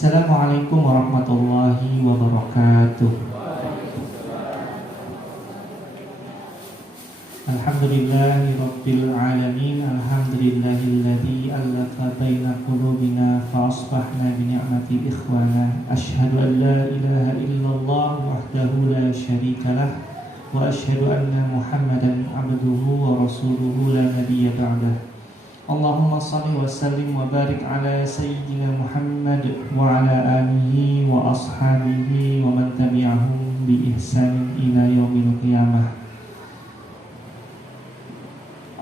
Assalamualaikum warahmatullahi wabarakatuh. Alhamdulillahi rabbil alamin. Alhamdulillahilladzi allafa baina qulubina fa asbahna bi ni'mati ikhwana. Asyhadu an la ilaha illallah wahdahu la syarika lah wa asyhadu anna Muhammadan abduhu wa rasuluhu la nabiyya ba'dah. Allahumma salli wa sallim wa barik ala sayyidina Muhammad wa ala alihi wa ashabihi wa man tabi'ahum bi ihsanin ila yaumil qiyamah.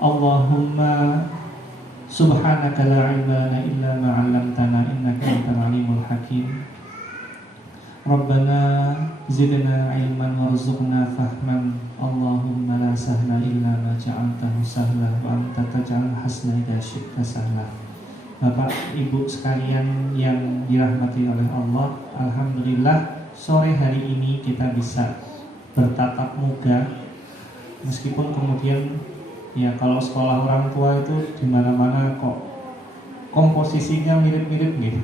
Allahumma subhanaka la ilma lana illa ma 'allamtana innaka antal alimul hakim. Rabbana zidna ilman warzuqna fahman. Allahumma la sahla illa ma ja'altahu sahla wa anta taj'al hasna idza syi'ta sahla. Bapak Ibu sekalian yang dirahmati oleh Allah, alhamdulillah sore hari ini kita bisa bertatap muka. Meskipun kemudian ya kalau sekolah orang tua itu di mana-mana kok komposisinya mirip-mirip gitu.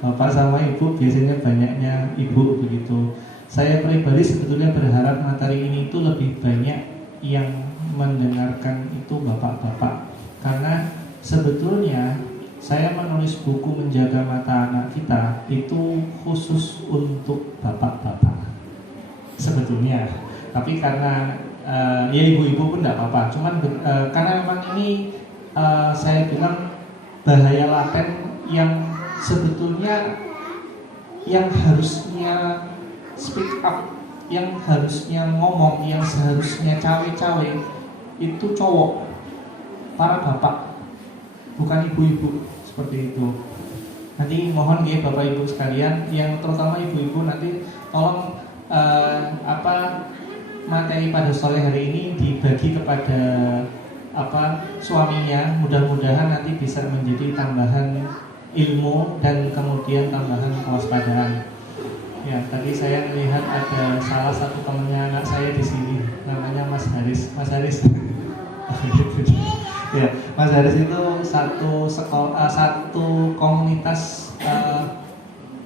Bapak sama ibu biasanya banyaknya ibu begitu. Saya pribadi sebetulnya berharap materi ini itu lebih banyak yang mendengarkan itu bapak-bapak. Karena sebetulnya saya menulis buku Menjaga Mata Anak Kita itu khusus untuk bapak-bapak sebetulnya. Tapi karena ya ibu-ibu pun tidak apa-apa. Cuman karena memang ini saya bilang bahaya laten yang sebetulnya yang harusnya speak up, yang harusnya ngomong, yang seharusnya cawe-cawe itu cowok, para bapak, bukan ibu-ibu seperti itu. Nanti mohon ya bapak ibu sekalian, yang terutama ibu-ibu nanti tolong materi pada sore hari ini dibagi kepada suaminya. Mudah-mudahan nanti bisa menjadi tambahan ilmu dan kemudian tambahan kewaspadaan. Ya, tadi saya melihat ada salah satu temannya anak saya di sini, namanya Mas Haris. Mas Haris, ya, Mas Haris itu satu komunitas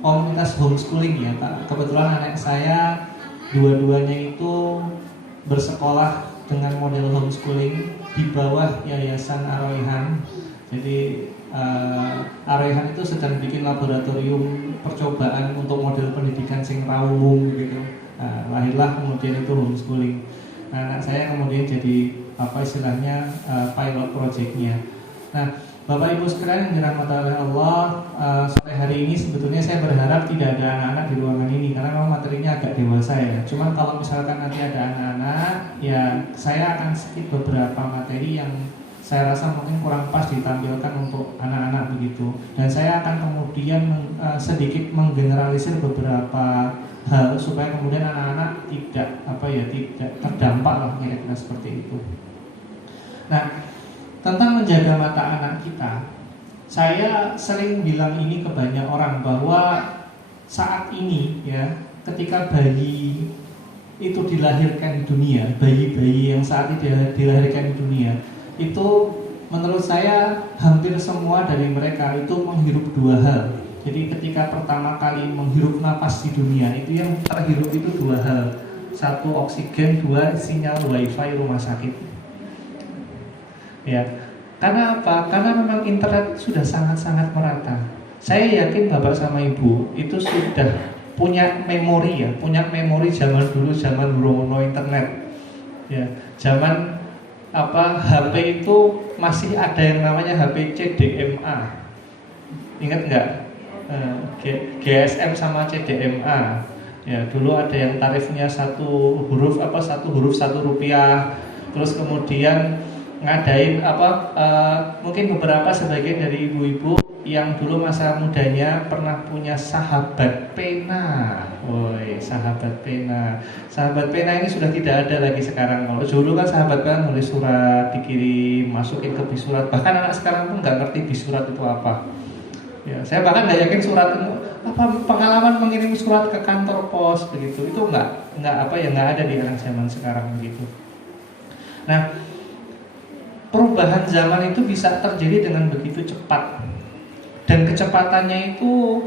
homeschooling ya, Pak. Kebetulan anak saya dua-duanya itu bersekolah dengan model homeschooling di bawah Yayasan Ar-Rayhan. Jadi Ar-Rayhan itu sedang bikin laboratorium percobaan untuk model pendidikan sing raumum gitu. Lahirlah kemudian itu homeschooling. Anak saya kemudian jadi istilahnya pilot projectnya. Nah, Bapak Ibu sekalian yang dirahmati oleh Allah, sore hari ini sebetulnya saya berharap tidak ada anak-anak di ruangan ini karena memang materinya agak dewasa ya. Cuman kalau misalkan nanti ada anak-anak, ya saya akan skip beberapa materi yang saya rasa mungkin kurang pas ditampilkan untuk anak-anak begitu. Dan saya akan kemudian sedikit menggeneralisir beberapa hal supaya kemudian anak-anak tidak terdampak lah kira-kira seperti itu. Nah, tentang menjaga mata anak kita, saya sering bilang ini ke banyak orang bahwa saat ini ya, ketika bayi itu dilahirkan di dunia, bayi-bayi yang saat ini dilahirkan di dunia, itu menurut saya hampir semua dari mereka itu menghirup dua hal. Jadi ketika pertama kali menghirup napas di dunia, itu yang terhirup itu dua hal. Satu oksigen, dua sinyal wifi rumah sakit. Ya, karena apa? Karena memang internet sudah sangat-sangat merata. Saya yakin bapak sama ibu itu sudah punya memori zaman dulu, zaman belum internet. Ya, zaman HP itu masih ada yang namanya HP CDMA. Ingat nggak? GSM sama CDMA. Ya, dulu ada yang tarifnya satu huruf Rp1. Terus kemudian ngadain mungkin beberapa sebagian dari ibu-ibu yang dulu masa mudanya pernah punya sahabat pena. Woi, sahabat pena. Sahabat pena ini sudah tidak ada lagi sekarang. Kalau dulu kan sahabat pena nulis surat, dikirim, masukin ke bis surat. Bahkan anak sekarang pun nggak ngerti bis surat itu apa. Ya, saya bahkan nggak yakin surat itu pengalaman mengirim surat ke kantor pos begitu. Itu nggak ada di anak zaman sekarang begitu. Nah, perubahan zaman itu bisa terjadi dengan begitu cepat. dan kecepatannya itu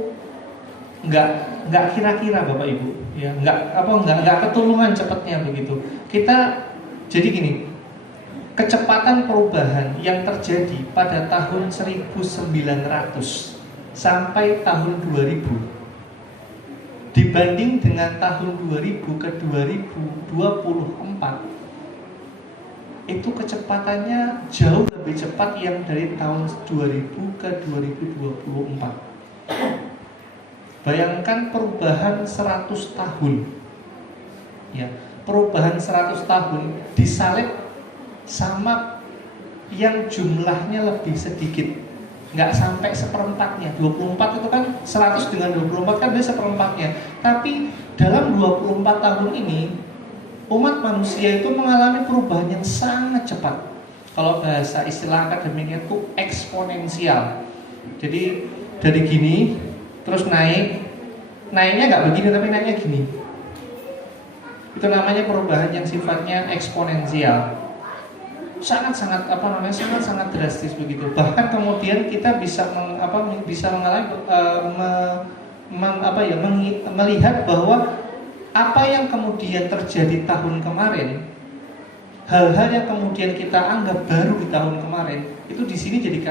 nggak kira-kira Bapak Ibu, ya nggak ketulungan cepatnya begitu. Kita jadi gini, kecepatan perubahan yang terjadi pada tahun 1900 sampai tahun 2000 dibanding dengan tahun 2000 ke 2024 itu kecepatannya jauh lebih cepat yang dari tahun 2000 ke 2024. Bayangkan perubahan 100 tahun. Ya, perubahan 100 tahun disalib sama yang jumlahnya lebih sedikit. Nggak sampai seperempatnya. 24 itu kan 100 dengan 24 kan dia seperempatnya. Tapi dalam 24 tahun ini umat manusia itu mengalami perubahan yang sangat cepat. Kalau bahasa istilah akademiknya itu eksponensial. Jadi dari gini terus naiknya nggak begini tapi naiknya gini. Itu namanya perubahan yang sifatnya eksponensial. Sangat-sangat sangat-sangat drastis begitu. Bahkan kemudian kita bisa mengalami melihat bahwa apa yang kemudian terjadi tahun kemarin, hal-hal yang kemudian kita anggap baru di tahun kemarin, itu di sini jadi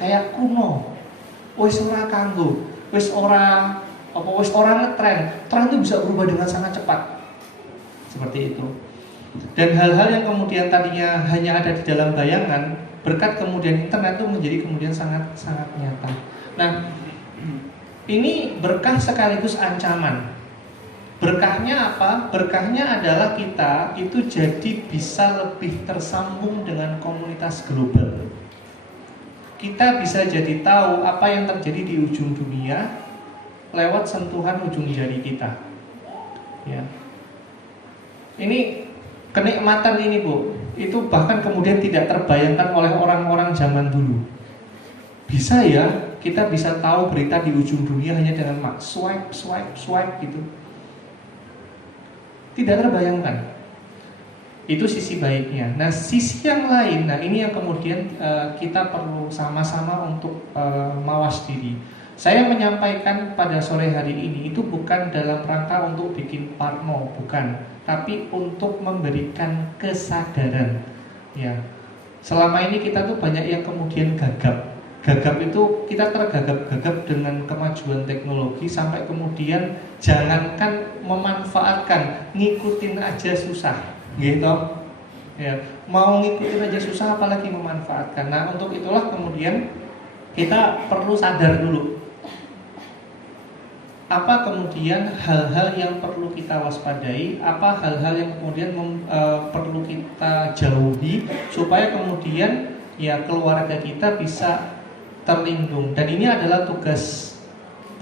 kayak kuno. Wis ora kanggo, wis ora ngetren. Tren itu bisa berubah dengan sangat cepat. Seperti itu. Dan hal-hal yang kemudian tadinya hanya ada di dalam bayangan, berkat kemudian internet itu menjadi kemudian sangat nyata. Nah, ini berkah sekaligus ancaman. Berkahnya apa? Berkahnya adalah kita itu jadi bisa lebih tersambung dengan komunitas global. Kita bisa jadi tahu apa yang terjadi di ujung dunia lewat sentuhan ujung jari kita. Ya. Ini kenikmatan ini Bu, itu bahkan kemudian tidak terbayangkan oleh orang-orang zaman dulu. Bisa ya, kita bisa tahu berita di ujung dunia hanya dengan swipe gitu. Tidak terbayangkan. Itu sisi baiknya. Nah, sisi yang lain, ini yang kemudian kita perlu sama-sama untuk mawas diri. Saya menyampaikan pada sore hari ini itu bukan dalam rangka untuk bikin parno, bukan, tapi untuk memberikan kesadaran. Ya, selama ini kita tuh banyak yang kemudian gagap. Gagap itu kita tergagap-gagap dengan kemajuan teknologi sampai kemudian jangankan memanfaatkan, ngikutin aja susah, gitu. Ya, mau ngikutin aja susah apalagi memanfaatkan. Nah, untuk itulah kemudian kita perlu sadar dulu. Apa kemudian hal-hal yang perlu kita waspadai, apa hal-hal yang kemudian perlu kita jauhi supaya kemudian ya keluarga kita bisa terlindung. Dan ini adalah tugas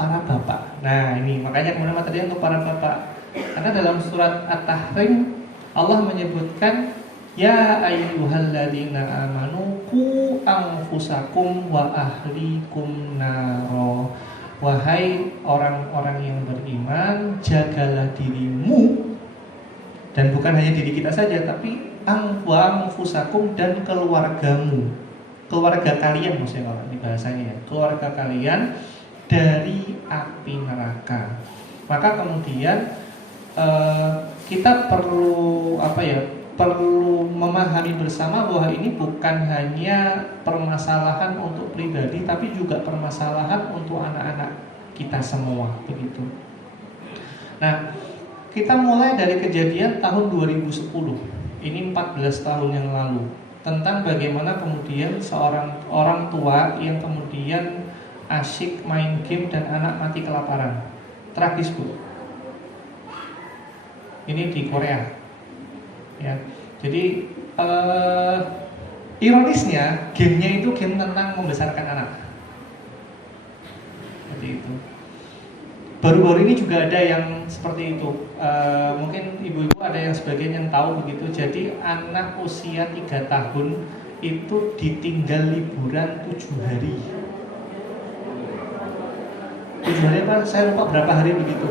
para bapak. Nah, ini makanya kemudian materi untuk para bapak. Karena dalam surat At-Tahrim Allah menyebutkan ya ayyuhalladzina amanu qu anfusakum wa ahlikum naro. Wahai orang-orang yang beriman, jagalah dirimu, dan bukan hanya diri kita saja, tapi anfusakum dan keluargamu, keluarga kalian maksudnya kalau di bahasanya ya, keluarga kalian dari api neraka. Maka kemudian kita perlu perlu memahami bersama bahwa ini bukan hanya permasalahan untuk pribadi, tapi juga permasalahan untuk anak-anak kita semua, begitu. Nah, kita mulai dari kejadian tahun 2010. Ini 14 tahun yang lalu, tentang bagaimana kemudian seorang orang tua yang kemudian asyik main game dan anak mati kelaparan. Tragis, Bu. Ini di Korea. Ya, jadi ironisnya gamenya itu game tentang membesarkan anak. Seperti itu. Baru-baru ini juga ada yang seperti itu. Mungkin ibu-ibu ada yang sebagian yang tahu begitu. Jadi anak usia 3 tahun itu ditinggal liburan 7 hari. 7 hari apa? Saya lupa berapa hari begitu.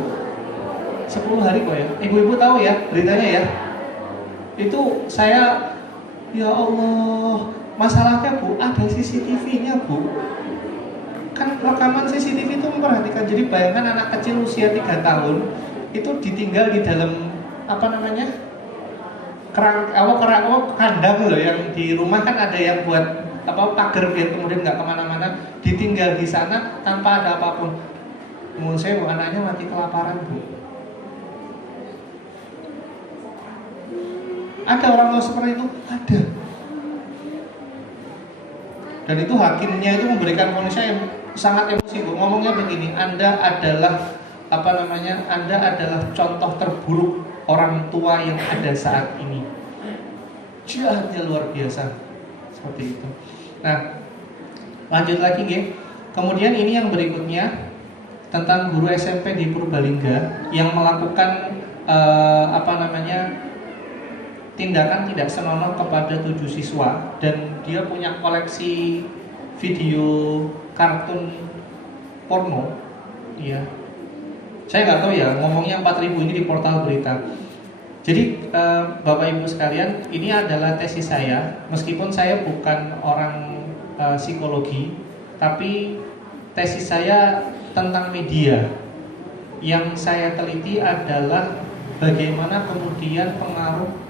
10 hari kok ya. Ibu-ibu tahu ya beritanya ya. Itu saya, ya Allah, masalahnya Bu, ada CCTV-nya Bu. kan rekaman CCTV itu memperhatikan. Jadi bayangkan anak kecil usia 3 tahun itu ditinggal di dalam kandang loh, yang di rumah kan ada yang buat pagar biar kemudian nggak kemana-mana, ditinggal di sana tanpa ada apapun. Menurut saya anaknya mati kelaparan, Bu. Ada orang tua seperti itu? Ada. Dan itu hakimnya itu memberikan vonis yang sangat emosi, Bu. Ngomongnya begini, Anda adalah Anda adalah contoh terburuk orang tua yang ada saat ini. Jahatnya luar biasa. Seperti itu. Nah, lanjut lagi, G. Kemudian ini yang berikutnya tentang guru SMP di Purbalingga yang melakukan tindakan tidak senonoh kepada 7 siswa, dan dia punya koleksi video kartun porno. Ya, saya nggak tahu ya, ngomongnya 4.000 ini di portal berita. Jadi Bapak Ibu sekalian, ini adalah tesis saya. Meskipun saya bukan orang psikologi, tapi tesis saya tentang media. Yang saya teliti adalah bagaimana kemudian pengaruh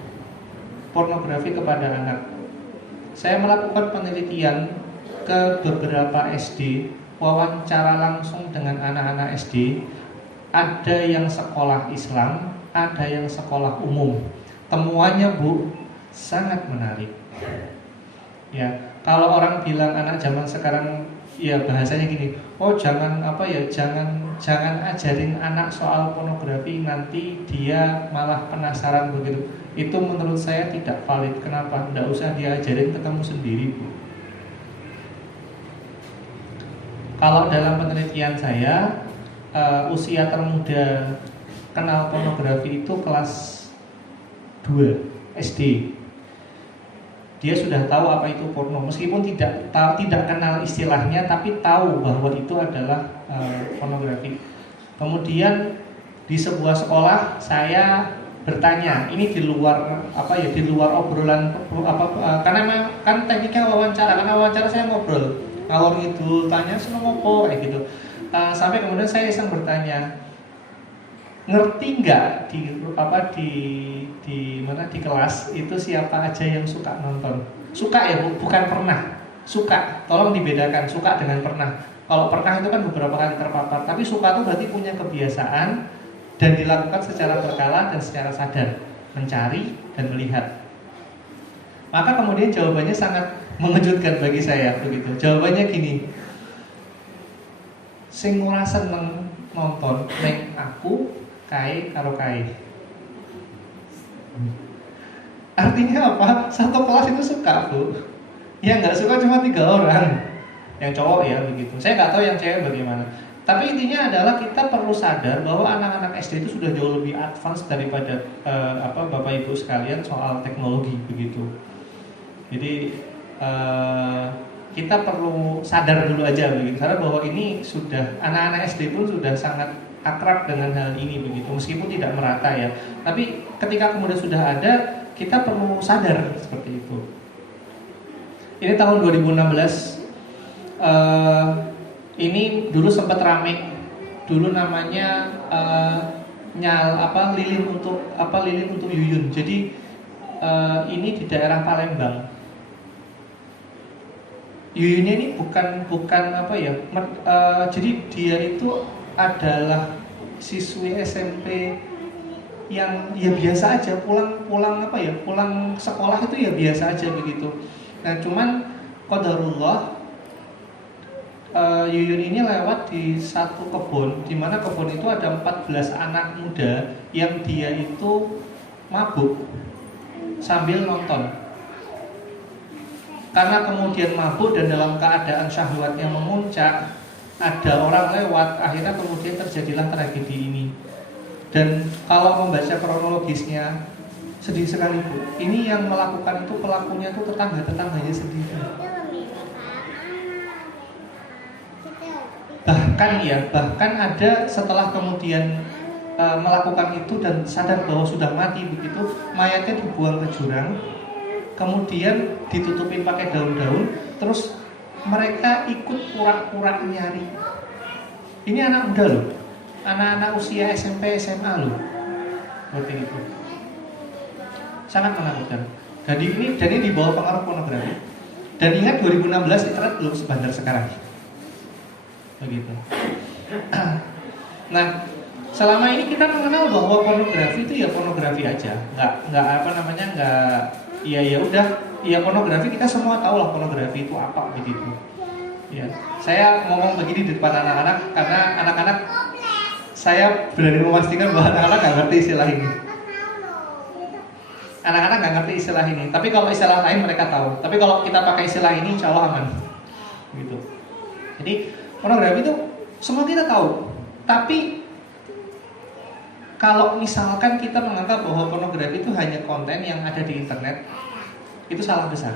pornografi kepada anak. Saya melakukan penelitian ke beberapa SD, wawancara langsung dengan anak-anak SD. Ada yang sekolah Islam, ada yang sekolah umum. Temuannya, Bu, sangat menarik. Ya, kalau orang bilang anak zaman sekarang, ya bahasanya gini, jangan ajarin anak soal pornografi, nanti dia malah penasaran begitu. Itu menurut saya tidak valid. Kenapa? Tidak usah diajarin, ketemu sendiri, Bu. Kalau dalam penelitian saya, usia termuda kenal pornografi itu kelas 2 SD. Dia sudah tahu apa itu porno, meskipun tidak kenal istilahnya, tapi tahu bahwa itu adalah pornografi. Kemudian di sebuah sekolah saya bertanya, ini di luar di luar obrolan karena memang kan tekniknya wawancara, karena wawancara saya ngobrol ngalor ngidul, tanya seneng apa kayak gitu. Sampai kemudian saya iseng bertanya, ngerti nggak di kelas itu siapa aja yang suka nonton? Suka ya, bukan pernah. Suka, tolong dibedakan suka dengan pernah. Kalau pernah itu kan beberapa kali terpapar, tapi suka itu berarti punya kebiasaan dan dilakukan secara berkala dan secara sadar, mencari dan melihat. Maka kemudian jawabannya sangat mengejutkan bagi saya begitu. Jawabannya gini, sing ora seneng nonton nek aku kae karo kae. Artinya apa? Satu kelas itu suka, Bu. Yang nggak suka cuma 3 orang. Yang cowok ya begitu. Saya nggak tahu yang cewek bagaimana. Tapi intinya adalah kita perlu sadar bahwa anak-anak SD itu sudah jauh lebih advance daripada Bapak Ibu sekalian soal teknologi begitu. Jadi kita perlu sadar dulu aja begitu, karena bahwa ini sudah anak-anak SD pun sudah sangat akrab dengan hal ini begitu, meskipun tidak merata ya. Tapi ketika kemudian sudah ada, kita perlu sadar seperti itu. Ini tahun 2016. Ini dulu sempat rame. Dulu namanya lilin untuk Yuyun. Jadi ini di daerah Palembang. Yuyunnya ini jadi dia itu adalah siswi SMP yang ya biasa aja, pulang sekolah itu ya biasa aja begitu. Nah cuman qadarullah, Yuyun ini lewat di satu kebun, di mana kebun itu ada 14 anak muda yang dia itu mabuk sambil nonton. Karena kemudian mabuk dan dalam keadaan syahwatnya memuncak, ada orang lewat, akhirnya kemudian terjadilah tragedi ini. Dan kalau membaca kronologisnya, sedih sekali, Bu. Ini yang melakukan itu, pelakunya itu tetangga-tetangganya sendiri. Bahkan ada setelah kemudian melakukan itu dan sadar bahwa sudah mati begitu, mayatnya dibuang ke jurang, kemudian ditutupin pakai daun-daun, terus mereka ikut pura-pura nyari. Ini anak muda loh, anak-anak usia SMP, SMA loh, seperti itu. Sangat menakutkan. Dan ini di bawah pengaruh pornografi. Dan ingat 2016 internet belum sebandar sekarang. Begitu. Nah, selama ini kita mengenal bahwa pornografi itu ya pornografi aja, ya udah, ya pornografi kita semua tahu lah pornografi itu apa begitu. Ya, saya ngomong begini di depan anak-anak karena anak-anak saya berani memastikan bahwa anak-anak nggak ngerti istilah ini. Anak-anak nggak ngerti istilah ini, tapi kalau istilah lain mereka tahu. Tapi kalau kita pakai istilah ini, insya Allah aman. Gitu. Jadi pornografi itu semua kita tahu. Tapi kalau misalkan kita menganggap bahwa pornografi itu hanya konten yang ada di internet, itu salah besar.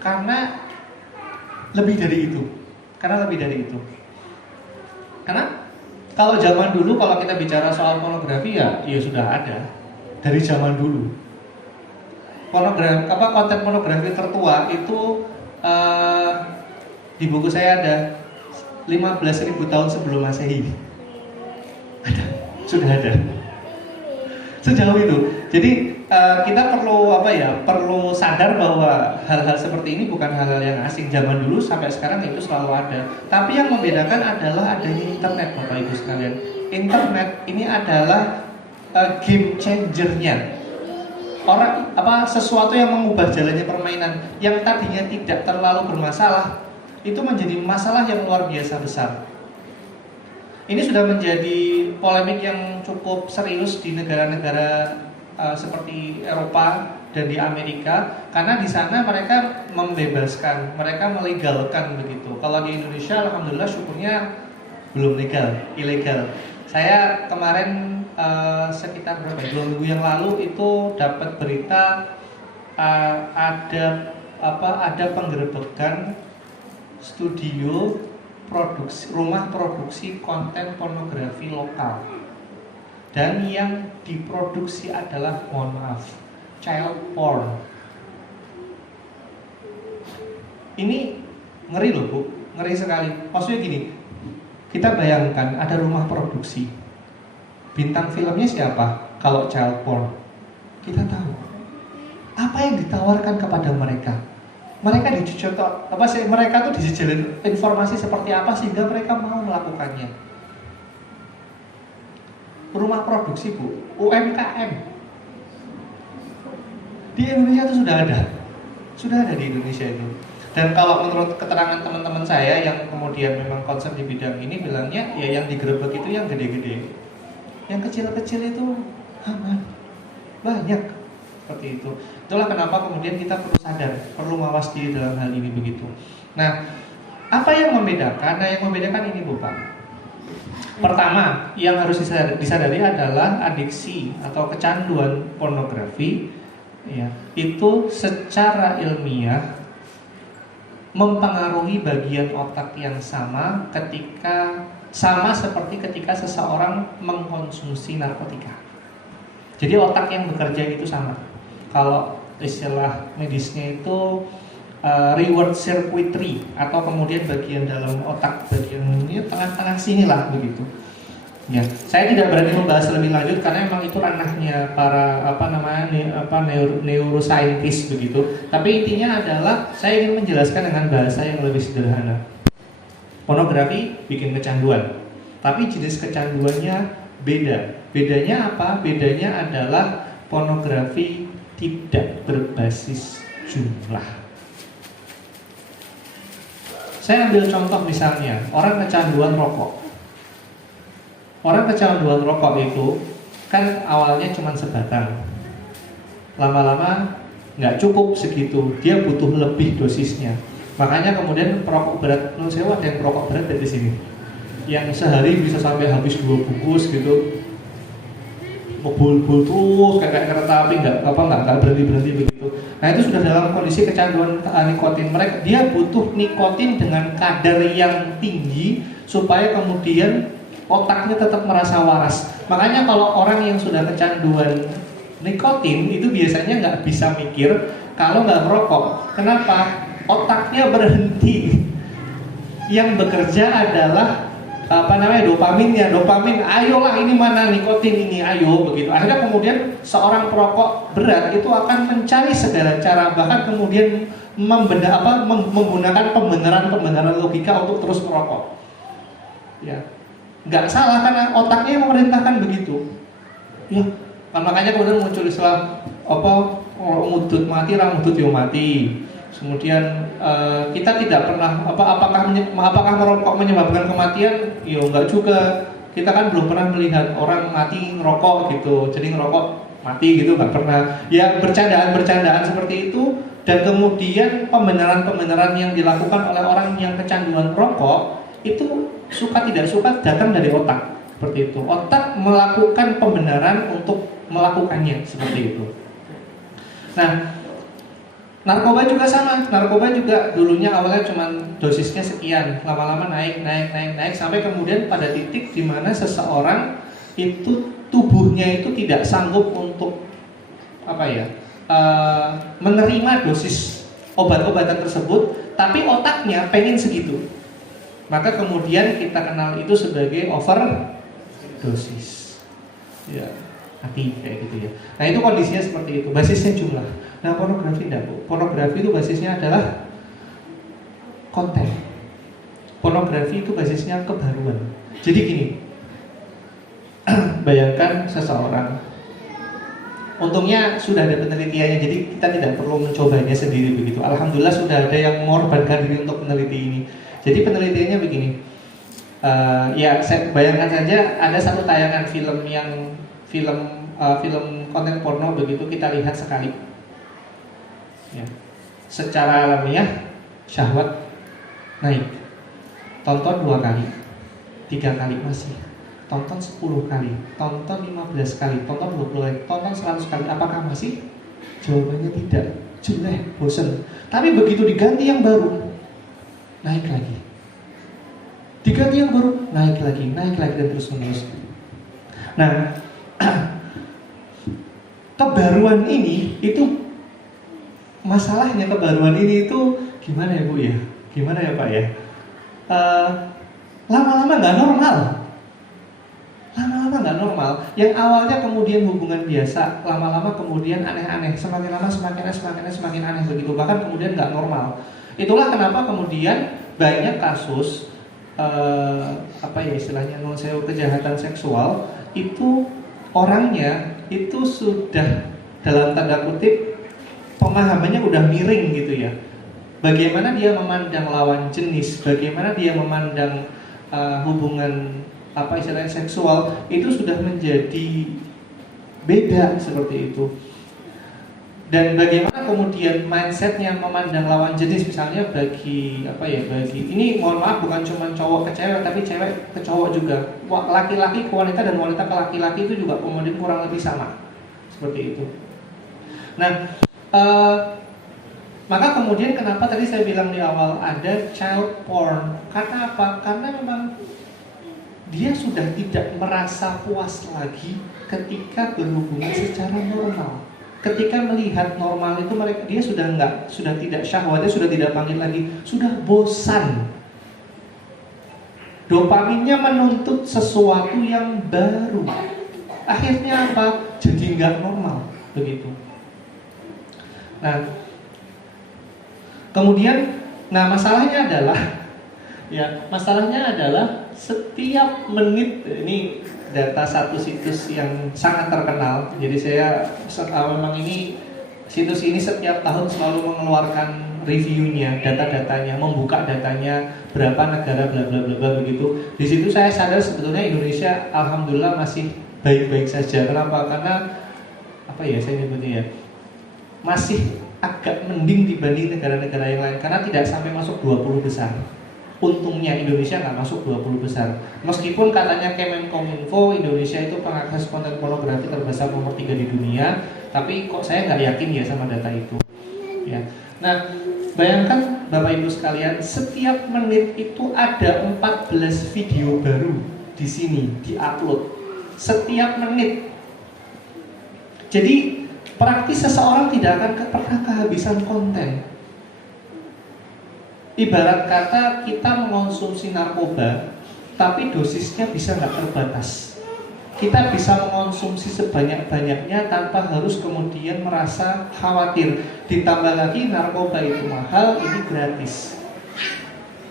Karena lebih dari itu. Karena kalau zaman dulu kalau kita bicara soal pornografi ya sudah ada dari zaman dulu. Konten pornografi tertua itu di buku saya ada 15.000 tahun sebelum Masehi. Sudah ada. Sejauh itu. Jadi kita perlu sadar bahwa hal-hal seperti ini bukan hal-hal yang asing. Zaman dulu sampai sekarang itu selalu ada. Tapi yang membedakan adalah adanya internet, Bapak Ibu sekalian. Internet ini adalah game changer-nya. Sesuatu yang mengubah jalannya permainan yang tadinya tidak terlalu bermasalah itu menjadi masalah yang luar biasa besar. Ini sudah menjadi polemik yang cukup serius di negara-negara seperti Eropa dan di Amerika, karena di sana mereka membebaskan, mereka melegalkan begitu. Kalau di Indonesia, alhamdulillah syukurnya belum ilegal. Saya kemarin sekitar 2 minggu yang lalu itu dapat berita ada penggerebekan studio rumah produksi konten pornografi lokal, dan yang diproduksi adalah, mohon maaf, child porn. Ini ngeri loh Bu, ngeri sekali. Maksudnya gini, kita bayangkan ada rumah produksi, bintang filmnya siapa? Kalau child porn, kita tahu apa yang ditawarkan kepada mereka. Mereka mereka tuh dijejelin informasi seperti apa sehingga mereka mau melakukannya. Rumah produksi Bu, UMKM di Indonesia itu sudah ada di Indonesia itu. Dan kalau menurut keterangan teman-teman saya yang kemudian memang concern di bidang ini, bilangnya ya yang digerebek itu yang gede-gede, yang kecil-kecil itu aman, banyak. Seperti itu. Itulah kenapa kemudian kita perlu sadar, perlu mawas diri dalam hal ini begitu. Nah, apa yang membedakan? Nah, yang membedakan ini Bu Pak. Pertama, yang harus disadari adalah adiksi atau kecanduan pornografi, ya, itu secara ilmiah mempengaruhi bagian otak yang sama seperti ketika seseorang mengkonsumsi narkotika. Jadi otak yang bekerja itu sama. Kalau istilah medisnya itu reward circuitry, atau kemudian bagian dalam otak, bagian ini tengah-tengah sini lah begitu. Ya, saya tidak berani membahas lebih lanjut karena memang itu ranahnya para neuroscientist begitu. Tapi intinya adalah saya ingin menjelaskan dengan bahasa yang lebih sederhana. Pornografi bikin kecanduan, tapi jenis kecanduannya beda. Bedanya apa? Bedanya adalah pornografi tidak berbasis jumlah. Saya ambil contoh misalnya, orang kecanduan rokok. Orang kecanduan rokok itu kan awalnya cuma sebatang. Lama-lama nggak cukup segitu, dia butuh lebih dosisnya. Makanya kemudian perokok berat, menurut saya ada yang perokok berat dari sini, yang sehari bisa sampai habis 2 bungkus gitu. Ngebul-bul terus kayak kereta api, nggak berhenti begitu. Nah, itu sudah dalam kondisi kecanduan nikotin. Dia butuh nikotin dengan kadar yang tinggi supaya kemudian otaknya tetap merasa waras. Makanya kalau orang yang sudah kecanduan nikotin itu biasanya nggak bisa mikir kalau nggak merokok. Kenapa? Otaknya berhenti yang bekerja adalah dopaminnya. Dopamin, ayolah ini mana nikotin ini, ayo begitu. Akhirnya kemudian seorang perokok berat itu akan mencari segala cara, bahkan kemudian menggunakan pembenaran logika untuk terus merokok. Ya, nggak salah karena otaknya yang memerintahkan begitu. Ya, makanya kemudian muncul istilah mudut mati, mudut yo mati. Kemudian kita tidak pernah apakah merokok menyebabkan kematian? Ya enggak juga. Kita kan belum pernah melihat orang mati ngerokok gitu. Jadi ngerokok mati gitu enggak pernah. Ya bercandaan seperti itu, dan kemudian pembenaran yang dilakukan oleh orang yang kecanduan rokok itu suka tidak suka datang dari otak. Seperti itu. Otak melakukan pembenaran untuk melakukannya seperti itu. Nah, narkoba juga sama. Narkoba juga dulunya awalnya cuma dosisnya sekian, lama-lama naik sampai kemudian pada titik di mana seseorang itu tubuhnya itu tidak sanggup untuk menerima dosis obat-obatan tersebut, tapi otaknya pengen segitu. Maka kemudian kita kenal itu sebagai overdosis. Ya, hati kayak gitu ya. Nah, itu kondisinya seperti itu. Basisnya jumlah. Nah, pornografi tidak, Bu. Pornografi itu basisnya adalah konten. Pornografi itu basisnya kebaruan. Jadi gini, bayangkan seseorang, untungnya sudah ada penelitiannya, jadi kita tidak perlu mencobanya sendiri begitu. Alhamdulillah sudah ada yang mengorbankan diri untuk meneliti ini. Jadi penelitiannya begini, bayangkan saja ada satu tayangan film konten porno begitu, kita lihat sekali. Ya. Secara alamiah syahwat naik. Tonton 2 kali, 3 kali masih. Tonton 10 kali, tonton 15 kali, tonton 20 kali, tonton 100 kali. Apakah masih? Jawabannya tidak. Jelek, bosan. Tapi begitu diganti yang baru, naik lagi. Diganti yang baru, naik lagi dan terus menerus. Nah, kebaruan ini itu masalahnya, kebaruan ini itu gimana ya Bu ya? Gimana ya Pak ya? Lama-lama nggak normal. Lama-lama nggak normal. Yang awalnya kemudian hubungan biasa, lama-lama kemudian aneh-aneh. Semakin lama semakin aneh begitu. Bahkan kemudian nggak normal. Itulah kenapa kemudian banyak kasus istilahnya kejahatan seksual itu orangnya itu sudah dalam tanda kutip pemahamannya udah miring gitu ya. Bagaimana dia memandang lawan jenis, bagaimana dia memandang hubungan seksual itu sudah menjadi beda seperti itu. Dan bagaimana kemudian mindsetnya memandang lawan jenis, misalnya bagi ini mohon maaf bukan cuma cowok ke cewek tapi cewek ke cowok juga, laki-laki ke wanita dan wanita ke laki-laki itu juga kemudian kurang lebih sama seperti itu. Nah, maka kemudian kenapa tadi saya bilang di awal ada child porn? Karena apa? Karena memang dia sudah tidak merasa puas lagi ketika berhubungan secara normal. Ketika melihat normal itu dia sudah tidak syahwatnya sudah tidak panggil lagi, sudah bosan. Dopaminnya menuntut sesuatu yang baru. Akhirnya apa? Jadi nggak normal begitu. Nah, kemudian, masalahnya adalah setiap menit, ini data satu situs yang sangat terkenal. Jadi memang situs ini setiap tahun selalu mengeluarkan reviewnya, data-datanya, membuka datanya, berapa negara bla bla bla begitu. Di situ saya sadar sebetulnya Indonesia alhamdulillah masih baik-baik saja. Kenapa? Karena saya nyebutnya ya, masih agak mending dibanding negara-negara yang lain karena tidak sampai masuk 20 besar. Untungnya Indonesia nggak masuk 20 besar. Meskipun katanya Kemenkominfo Indonesia itu pengakses konten pornografi terbesar nomor 3 di dunia, tapi kok saya nggak yakin ya sama data itu. Ya. Nah, bayangkan Bapak Ibu sekalian, setiap menit itu ada 14 video baru di sini diupload. Setiap menit. Jadi praktis seseorang tidak akan pernah kehabisan konten. Ibarat kata kita mengonsumsi narkoba, tapi dosisnya bisa nggak terbatas. Kita bisa mengonsumsi sebanyak-banyaknya tanpa harus kemudian merasa khawatir. Ditambah lagi narkoba itu mahal, ini gratis.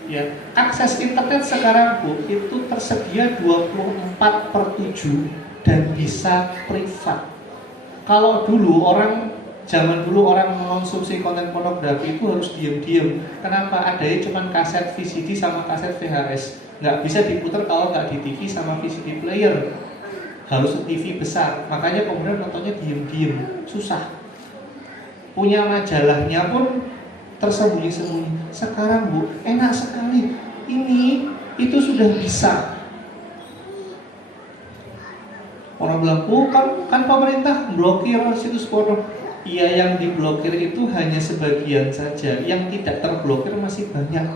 Ya, akses internet sekarang Bu itu tersedia 24/7 dan bisa privat. Kalau dulu zaman dulu orang mengonsumsi konten pornografi itu harus diam-diam. Kenapa? Adanya cuma kaset VCD sama kaset VHS. Nggak bisa diputar kalau nggak di TV sama VCD player. Harus TV besar. Makanya kemudian nontonnya diam-diam, susah. Punya majalahnya pun tersembunyi-sembunyi. Sekarang Bu, enak sekali. Itu sudah bisa. Orang bilang, oh kan pemerintah blokir situs porno. Iya, yang diblokir itu hanya sebagian saja. Yang tidak terblokir masih banyak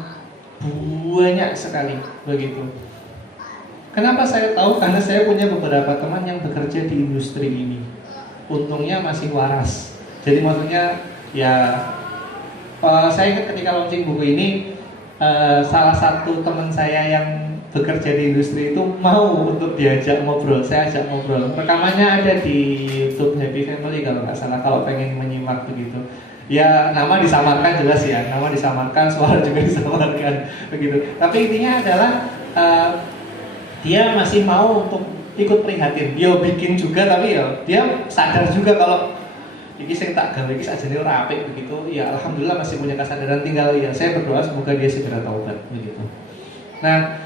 sekali begitu. Kenapa saya tahu? Karena saya punya beberapa teman yang bekerja di industri ini. Untungnya masih waras. Jadi maksudnya ya, saya ingat ketika launching buku ini, salah satu teman saya yang bekerja di industri itu mau untuk diajak ngobrol. Saya ajak ngobrol. Rekamannya ada di YouTube Happy Family kalau nggak salah, kalau pengen menyimak begitu. Ya, nama disamarkan jelas ya, nama disamarkan, suara juga disamarkan begitu. Tapi intinya adalah dia masih mau untuk ikut prihatin. Dia bikin juga, tapi ya dia sadar juga kalau ini saya tak gawe iki sajane ora apik begitu. Ya alhamdulillah masih punya kesadaran, tinggal ya saya berdoa semoga dia segera taubat begitu. Nah,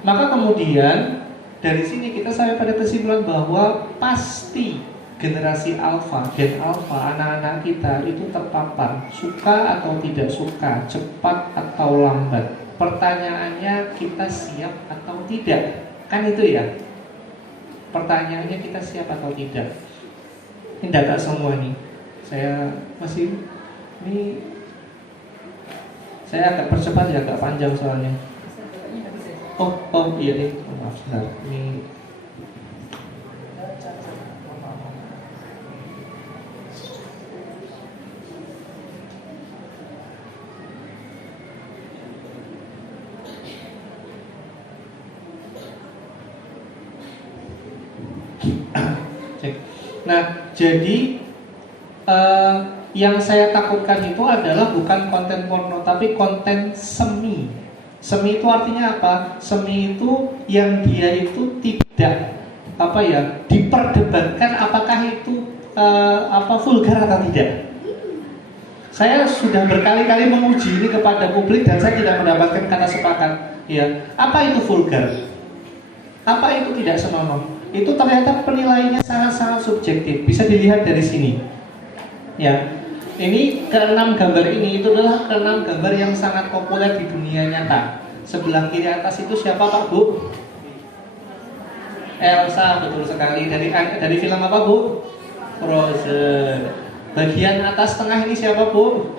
maka kemudian dari sini kita sampai pada kesimpulan bahwa pasti generasi alfa, gen alfa, anak-anak kita itu terpapar, suka atau tidak suka, cepat atau lambat. Pertanyaannya kita siap atau tidak? Kan itu ya. Pertanyaannya kita siap atau tidak? Ini data semua nih. Saya agak percepat ya, agak panjang soalnya. Oh iya nih, maaf sebentar. Ini nah, jadi yang saya takutkan itu adalah bukan konten porno, tapi konten semi. Semi itu artinya apa? Semi itu yang dia itu tidak diperdebatkan apakah itu vulgar atau tidak. Saya sudah berkali-kali menguji ini kepada publik dan saya tidak mendapatkan kata sepakat. Ya, apa itu vulgar? Apa itu tidak senonoh? Itu ternyata penilaiannya sangat-sangat subjektif. Bisa dilihat dari sini. Ya, ini keenam gambar ini itu adalah keenam gambar yang sangat populer di dunia nyata. Sebelah kiri atas itu siapa Pak Bu? Elsa, betul sekali. Dari film apa Bu? Frozen. Bagian atas tengah ini siapa Bu?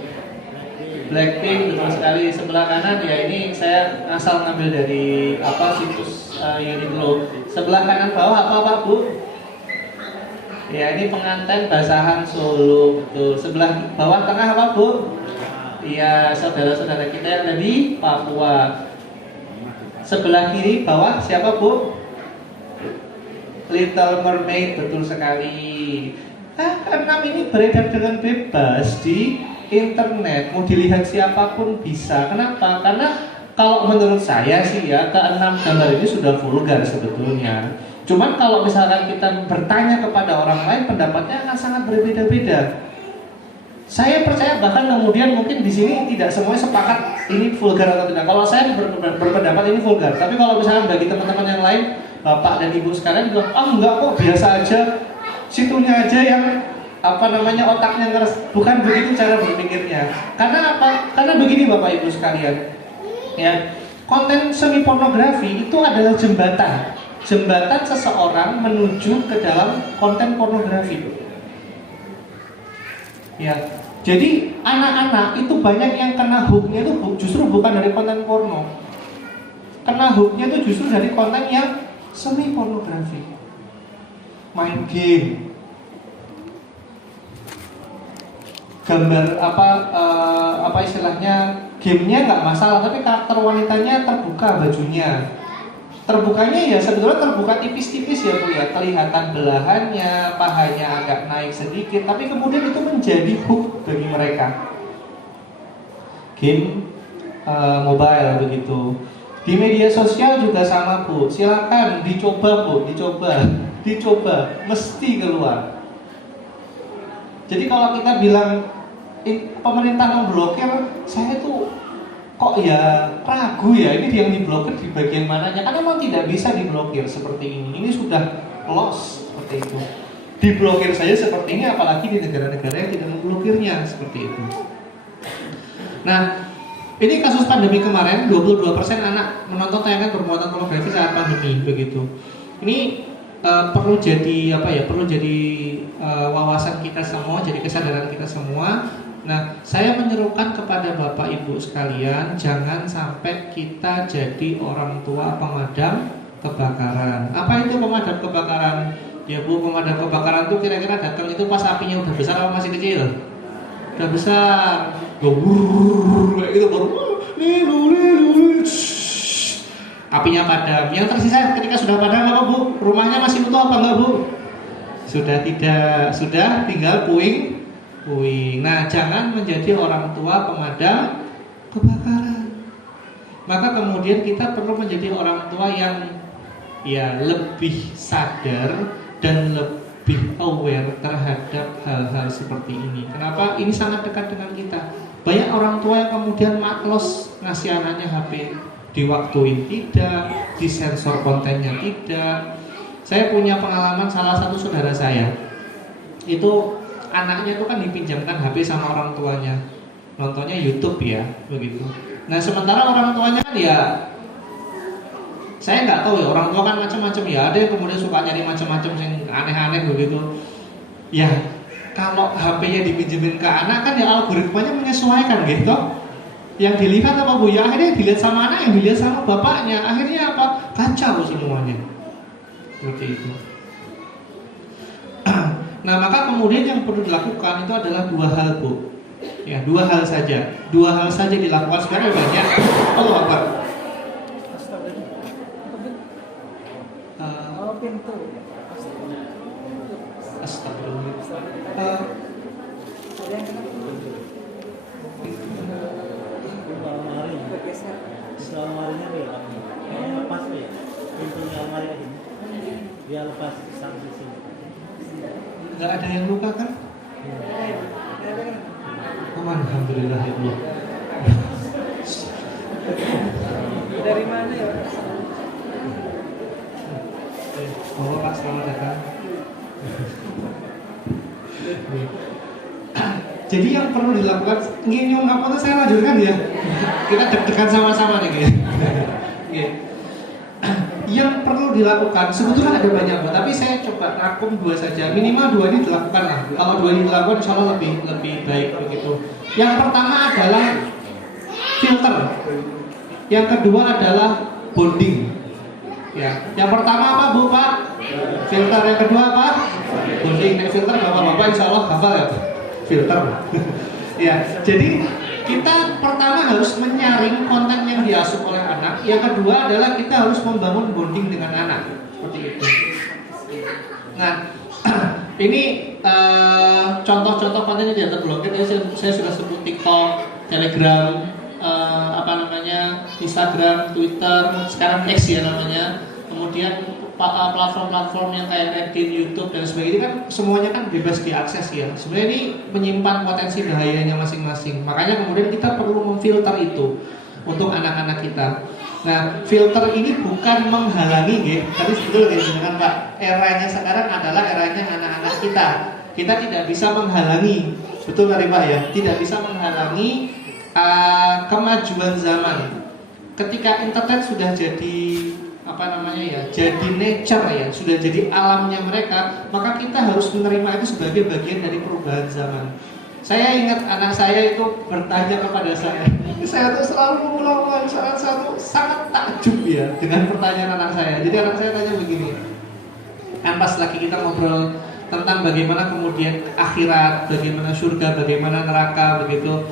Blackpink, betul sekali. Sebelah kanan ya ini saya asal ngambil dari situs Uniqlo. Sebelah kanan bawah apa Pak Bu? Ya ini pengantin Basahan Solo, betul. Sebelah bawah tengah apa Bu? Iya, saudara-saudara kita yang ada di Papua. Sebelah kiri bawah siapa Bu? Little Mermaid, betul sekali. Keenam ini beredar dengan bebas di internet, mau dilihat siapapun bisa. Kenapa? Karena kalau menurut saya sih ya, keenam gambar ini sudah vulgar sebetulnya. Cuman kalau misalkan kita bertanya kepada orang lain, pendapatnya akan sangat berbeda-beda. Saya percaya bahkan kemudian mungkin di sini tidak semuanya sepakat ini vulgar atau tidak. Kalau saya berpendapat ini vulgar, tapi kalau misalkan bagi teman-teman yang lain, Bapak dan Ibu sekalian bilang, enggak kok, biasa aja, situnya aja yang otaknya ngeres. Bukan begitu cara berpikirnya. Karena apa? Karena begini Bapak Ibu sekalian, ya, konten semi pornografi itu adalah jembatan seseorang menuju ke dalam konten pornografi. Ya, jadi anak-anak itu banyak yang kena hooknya itu justru bukan dari konten porno. Kena hooknya itu justru dari konten yang semi pornografi. Main game, gambar istilahnya gamenya nggak masalah, tapi karakter wanitanya terbuka bajunya. Terbukanya ya sebetulnya terbuka tipis-tipis ya Bu ya, kelihatan belahannya, pahanya agak naik sedikit, tapi kemudian itu menjadi hook bagi mereka. Game mobile begitu. Di media sosial juga sama Bu, silakan dicoba Bu, dicoba, mesti keluar. Jadi kalau kita bilang pemerintah memblokir, saya tuh kok ya ragu ya, ini yang diblokir di bagian mananya, karena memang tidak bisa diblokir seperti ini sudah lost seperti itu. Diblokir saja seperti ini, apalagi di negara-negara yang tidak memblokirnya seperti itu. Nah, ini kasus pandemi kemarin, 22% anak menonton tayangan bermuatan pornografi saat pandemi begitu. Ini perlu jadi apa ya? Perlu jadi wawasan kita semua, jadi kesadaran kita semua. Nah, saya menyerukan kepada Bapak Ibu sekalian, jangan sampai kita jadi orang tua pemadam kebakaran. Apa itu pemadam kebakaran? Ya Bu, pemadam kebakaran itu kira-kira datang itu pas apinya udah besar atau masih kecil? Udah besar, kayak gitu baru apinya padam. Yang tersisa ketika sudah padam apa Bu? Rumahnya masih utuh apa enggak Bu? Sudah tidak, sudah tinggal puing. Nah, jangan menjadi orang tua pemadam kebakaran. Maka kemudian kita perlu menjadi orang tua yang ya lebih sadar dan lebih aware terhadap hal-hal seperti ini. Kenapa? Ini sangat dekat dengan kita. Banyak orang tua yang kemudian maklos ngasih anaknya HP, diwaktuin tidak, disensor kontennya tidak. Saya punya pengalaman salah satu saudara saya. Itu anaknya itu kan dipinjamkan HP sama orang tuanya, nontonnya YouTube ya, begitu. Nah sementara orang tuanya kan ya, saya nggak tahu ya, orang tua kan macam-macam ya. Ada yang kemudian suka nyari macam-macam yang aneh-aneh begitu. Ya kalau HP-nya dipinjemin ke anak kan ya algoritmanya menyesuaikan gitu. Yang dilihat apa Bu? Ya akhirnya yang dilihat sama anak, yang dilihat sama bapaknya. Akhirnya apa? Kacau semuanya. Seperti itu. Nah maka kemudian yang perlu dilakukan itu adalah dua hal Bu. Ya dua hal saja dilakukan. Sebenarnya banyak. Allah Akbar. Astagfirullah. Almarinya nih, lepas ya, pintunya almari ini, dia lepas sampai sini. Nggak ada yang luka kan? Alhamdulillah ya Allah. Dari mana ya? Bapak Pak selamat datang. Jadi yang perlu dilakukan, ini apa tuh saya lanjutkan ya. Kita deg-degan sama-sama nih gitu. Yang perlu dilakukan sebetulnya ada banyak, tapi saya coba rangkum dua saja. Minimal dua ini dilakukan lah. Kalau dua ini dilakukan, insya Allah lebih baik begitu. Yang pertama adalah filter. Yang kedua adalah bonding. Ya, yang pertama apa Bu Pak? Filter. Yang kedua apa? Bonding. Nah, filter bapak-bapak insya Allah hafal ya. Filter. Ya, jadi kita pertama harus menyaring konten yang diasup oleh anak. Yang kedua adalah kita harus membangun bonding dengan anak. Seperti itu. Nah, ini contoh-contoh konten yang terblokir. Saya sudah sebut TikTok, Telegram, Instagram, Twitter, sekarang X ya namanya. Kemudian platform-platform yang kayak Reddit, YouTube dan sebagainya kan semuanya kan bebas diakses ya. Sebenarnya ini menyimpan potensi bahayanya masing-masing. Makanya kemudian kita perlu memfilter itu untuk anak-anak kita. Nah, filter ini bukan menghalangi ya. Tadi sebetulnya dengan Pak, eranya sekarang adalah eranya anak-anak kita. Kita tidak bisa menghalangi, betul dari Pak ya? Tidak bisa menghalangi kemajuan zaman. Ketika internet sudah jadi jadi nature ya, sudah jadi alamnya mereka, maka kita harus menerima itu sebagai bagian dari perubahan zaman. Saya ingat anak saya itu bertanya kepada saya tuh selalu mengulang sangat takjub ya dengan pertanyaan anak saya. Jadi anak saya tanya begini, kan pas lagi kita ngobrol tentang bagaimana kemudian akhirat, bagaimana surga, bagaimana neraka begitu.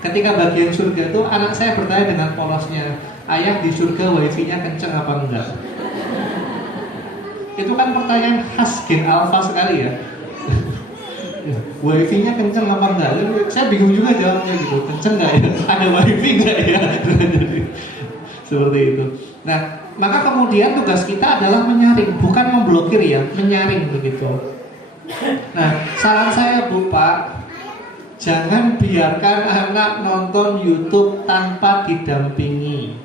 Ketika bagian surga itu anak saya bertanya dengan polosnya, ayah di surga wifi-nya kenceng apa enggak? Itu kan pertanyaan khas Gen Alpha sekali ya. Wifi-nya kenceng apa enggak? Saya bingung juga jawabnya gitu. Kenceng enggak ya? Ada wifi enggak ya? Seperti itu. Nah, maka kemudian tugas kita adalah menyaring, bukan memblokir ya, menyaring begitu. Nah, saran saya Bu Pak, jangan biarkan anak nonton YouTube tanpa didampingi.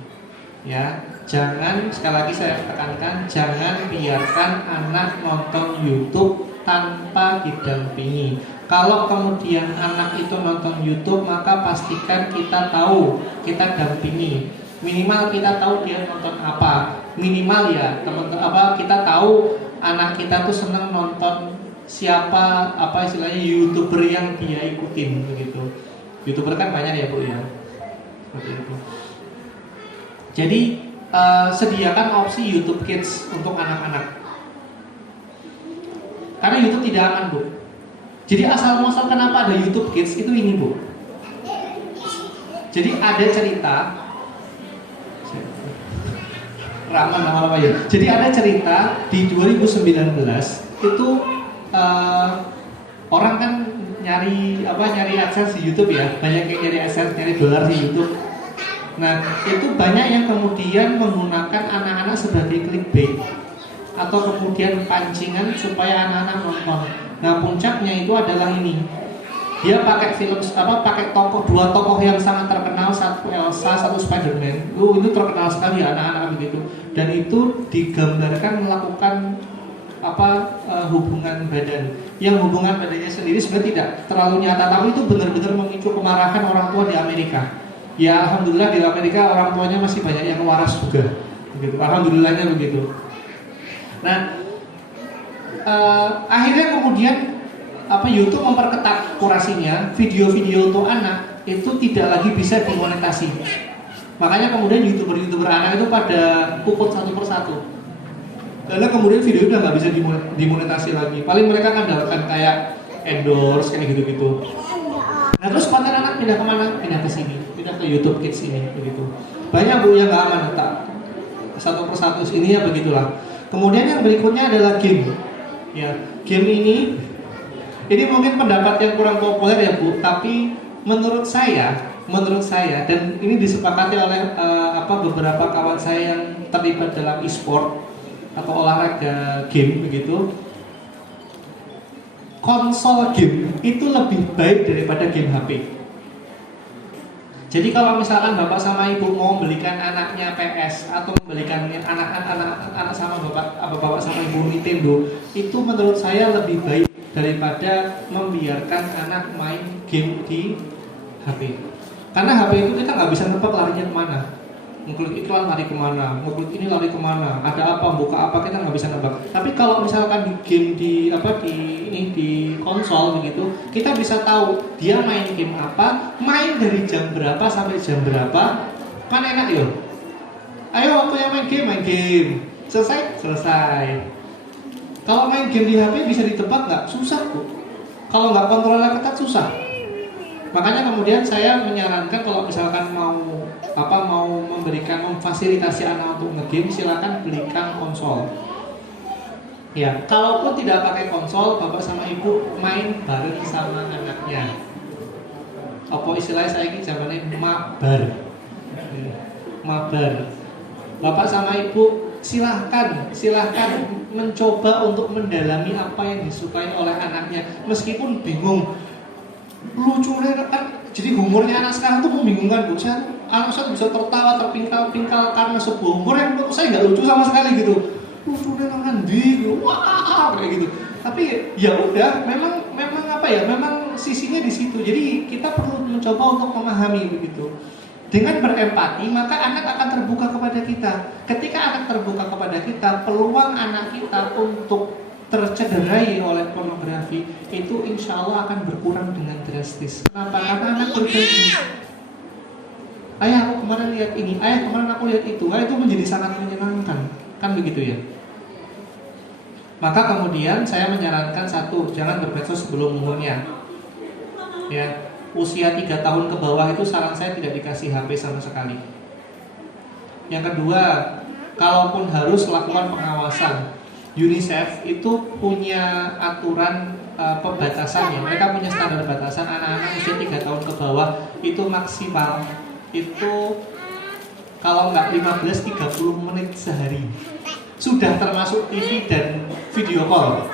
Ya, jangan, sekali lagi saya tekankan, jangan biarkan anak nonton YouTube tanpa didampingi. Kalau kemudian anak itu nonton YouTube, maka pastikan kita tahu, kita dampingi. Minimal kita tahu dia nonton apa. Minimal ya, teman-teman, kita tahu anak kita tuh senang nonton siapa, apa istilahnya, YouTuber yang dia ikutin begitu. YouTuber kan banyak ya Bu ya. Seperti itu. Jadi sediakan opsi YouTube Kids untuk anak-anak. Karena YouTube tidak aman Bu. Jadi asal muasal kenapa ada YouTube Kids itu ini Bu. Jadi ada cerita Rahman apa ya. Jadi ada cerita di 2019 itu orang kan nyari AdSense di YouTube ya, banyak yang nyari AdSense, nyari dolar di YouTube. Nah, itu banyak yang kemudian menggunakan anak-anak sebagai clickbait atau kemudian pancingan supaya anak-anak nonton. Nah, puncaknya itu adalah ini. Dia pakai pakai dua tokoh yang sangat terkenal, satu Elsa, satu Spider-Man. Itu terkenal sekali ya anak-anak begitu. Dan itu digambarkan melakukan hubungan badan. Yang hubungan badannya sendiri sebenarnya tidak terlalu nyata, tapi itu benar-benar memicu kemarahan orang tua di Amerika. Ya alhamdulillah di Amerika orang tuanya masih banyak yang waras juga. Begitu. Alhamdulillahnya begitu. Nah, akhirnya kemudian YouTube memperketat kurasinya, video-video untuk anak itu tidak lagi bisa dimonetasi. Makanya kemudian YouTuber anak itu pada puput satu persatu. Karena kemudian video udah nggak bisa dimonetasi lagi. Paling mereka ngandalkan kayak endorse kayak gitu-gitu. Nah terus konten anak pindah kemana? Pindah ke sini, pindah ke YouTube Kids ini, begitu. Banyak Bu yang nggak aman, tak satu persatu ini ya begitulah. Kemudian yang berikutnya adalah game. Ya, game ini mungkin pendapat yang kurang populer ya Bu, tapi menurut saya dan ini disepakati oleh beberapa kawan saya yang terlibat dalam e-sport atau olahraga game begitu, konsol game itu lebih baik daripada game HP. Jadi kalau misalkan bapak sama ibu mau belikan anaknya PS atau membelikan anak sama bapak sama ibu Nintendo, itu menurut saya lebih baik daripada membiarkan anak main game di HP. Karena HP itu kita nggak bisa nebak larinya kemana. Ngeklik iklan lari kemana, ngeklik ini lari kemana, ada apa, buka apa, kita nggak bisa nebak. Tapi kalau misalkan di game di konsol begitu, kita bisa tahu dia main game apa, main dari jam berapa sampai jam berapa, kan enak ya. Ayo waktunya main game, selesai. Kalau main game di HP bisa ditebak nggak? Susah kok. Kalau nggak kontrolnya ketat susah. Makanya kemudian saya menyarankan kalau misalkan mau memfasilitasi anak untuk nge-game, silakan belikan konsol. Ya, kalaupun tidak pakai konsol, bapak sama ibu main bareng sama anaknya. Apa istilahnya saya ini zamannya mabar. Bapak sama ibu silahkan mencoba untuk mendalami apa yang disukai oleh anaknya, meskipun bingung. Lucunya kan, jadi humornya anak sekarang tuh membingungkan Bu. Anak saya bisa tertawa terpingkal-pingkal karena sebuah humor yang menurut saya nggak lucu sama sekali gitu. Lucunya nanti, wah kayak gitu. Tapi ya udah, memang sisinya di situ. Jadi kita perlu mencoba untuk memahami begitu. Dengan berempati, maka anak akan terbuka kepada kita. Ketika anak terbuka kepada kita, peluang anak kita untuk tercederai oleh pornografi itu insya Allah akan berkurang dengan drastis. Kenapa? Karena anak berbagi. Ayah aku kemarin lihat ini, ayah kemarin aku lihat itu. Itu menjadi sangat menyenangkan, kan begitu ya. Maka kemudian saya menyarankan satu, jangan bermedsos sebelum umurnya. Ya, usia 3 tahun ke bawah itu saran saya tidak dikasih HP sama sekali. Yang kedua, kalaupun harus lakukan pengawasan, UNICEF itu punya aturan pembatasannya. Mereka punya standar batasan anak-anak usia 3 tahun ke bawah itu maksimal itu kalau nggak 15-30 menit sehari. Sudah termasuk TV dan video call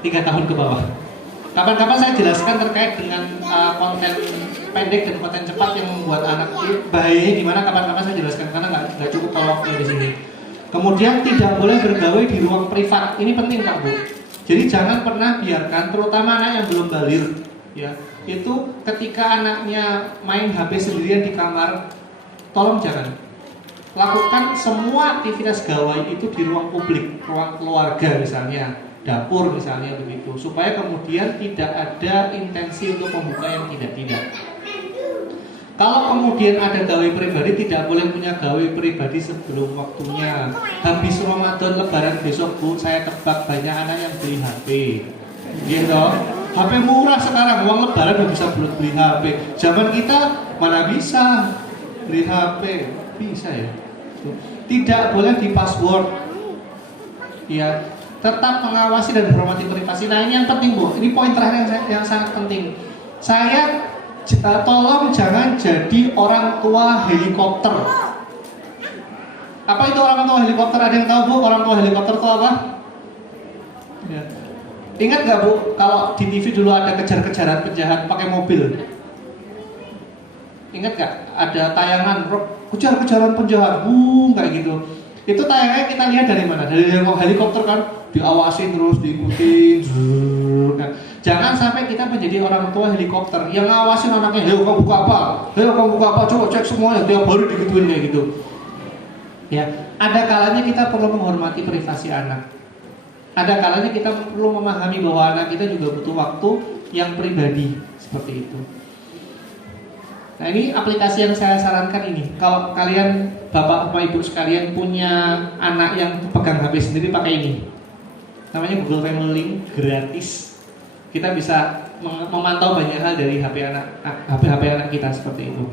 3 tahun ke bawah. Kapan-kapan saya jelaskan terkait dengan konten pendek dan konten cepat yang membuat anak itu bahayanya gimana, kapan-kapan saya jelaskan karena nggak cukup kalau waktunya di sini. Kemudian tidak boleh bergawe di ruang privat. Ini penting Kak Bu. Jadi jangan pernah biarkan, terutama anak yang belum baligh, ya, itu ketika anaknya main HP sendirian di kamar, tolong jangan. Lakukan semua aktivitas gawai itu di ruang publik, ruang keluarga misalnya, dapur misalnya begitu, supaya kemudian tidak ada intensi untuk membuka yang tidak-tidak. Kalau kemudian ada gawe pribadi, tidak boleh punya gawe pribadi sebelum waktunya. Habis Ramadan Lebaran besok Bu, saya tebak banyak anak yang beli HP. Gitu. HP murah sekarang, uang Lebaran udah bisa buat beli HP. Zaman kita mana bisa beli HP? Bisa ya. Tidak boleh di password. Ya, tetap mengawasi dan menghormati privasi. Nah, ini yang penting Bu. Ini poin terakhir yang sangat penting. Saya tolong jangan jadi orang tua helikopter. Apa itu orang tua helikopter? Ada yang tahu Bu orang tua helikopter itu apa? Ya. Ingat gak Bu kalau di TV dulu ada kejar-kejaran penjahat pakai mobil? Ingat gak? Ada tayangan kejar-kejaran penjahat, kayak gitu. Itu tayangannya kita lihat dari mana? Dari helikopter kan, diawasi terus, diikutin. Nah, jangan sampai kita menjadi orang tua helikopter yang ngawasin anaknya. Hei kamu buka apa? Hei kamu buka apa? Coba cek semuanya. Tiap hari digituin kayak gitu. Ya, ada kalanya kita perlu menghormati privasi anak. Ada kalanya kita perlu memahami bahwa anak kita juga butuh waktu yang pribadi seperti itu. Nah, ini aplikasi yang saya sarankan ini. Kalau kalian bapak ibu sekalian punya anak yang pegang HP sendiri, pakai ini. Namanya Google Family Link, gratis. Kita bisa memantau banyak hal dari HP anak kita seperti itu.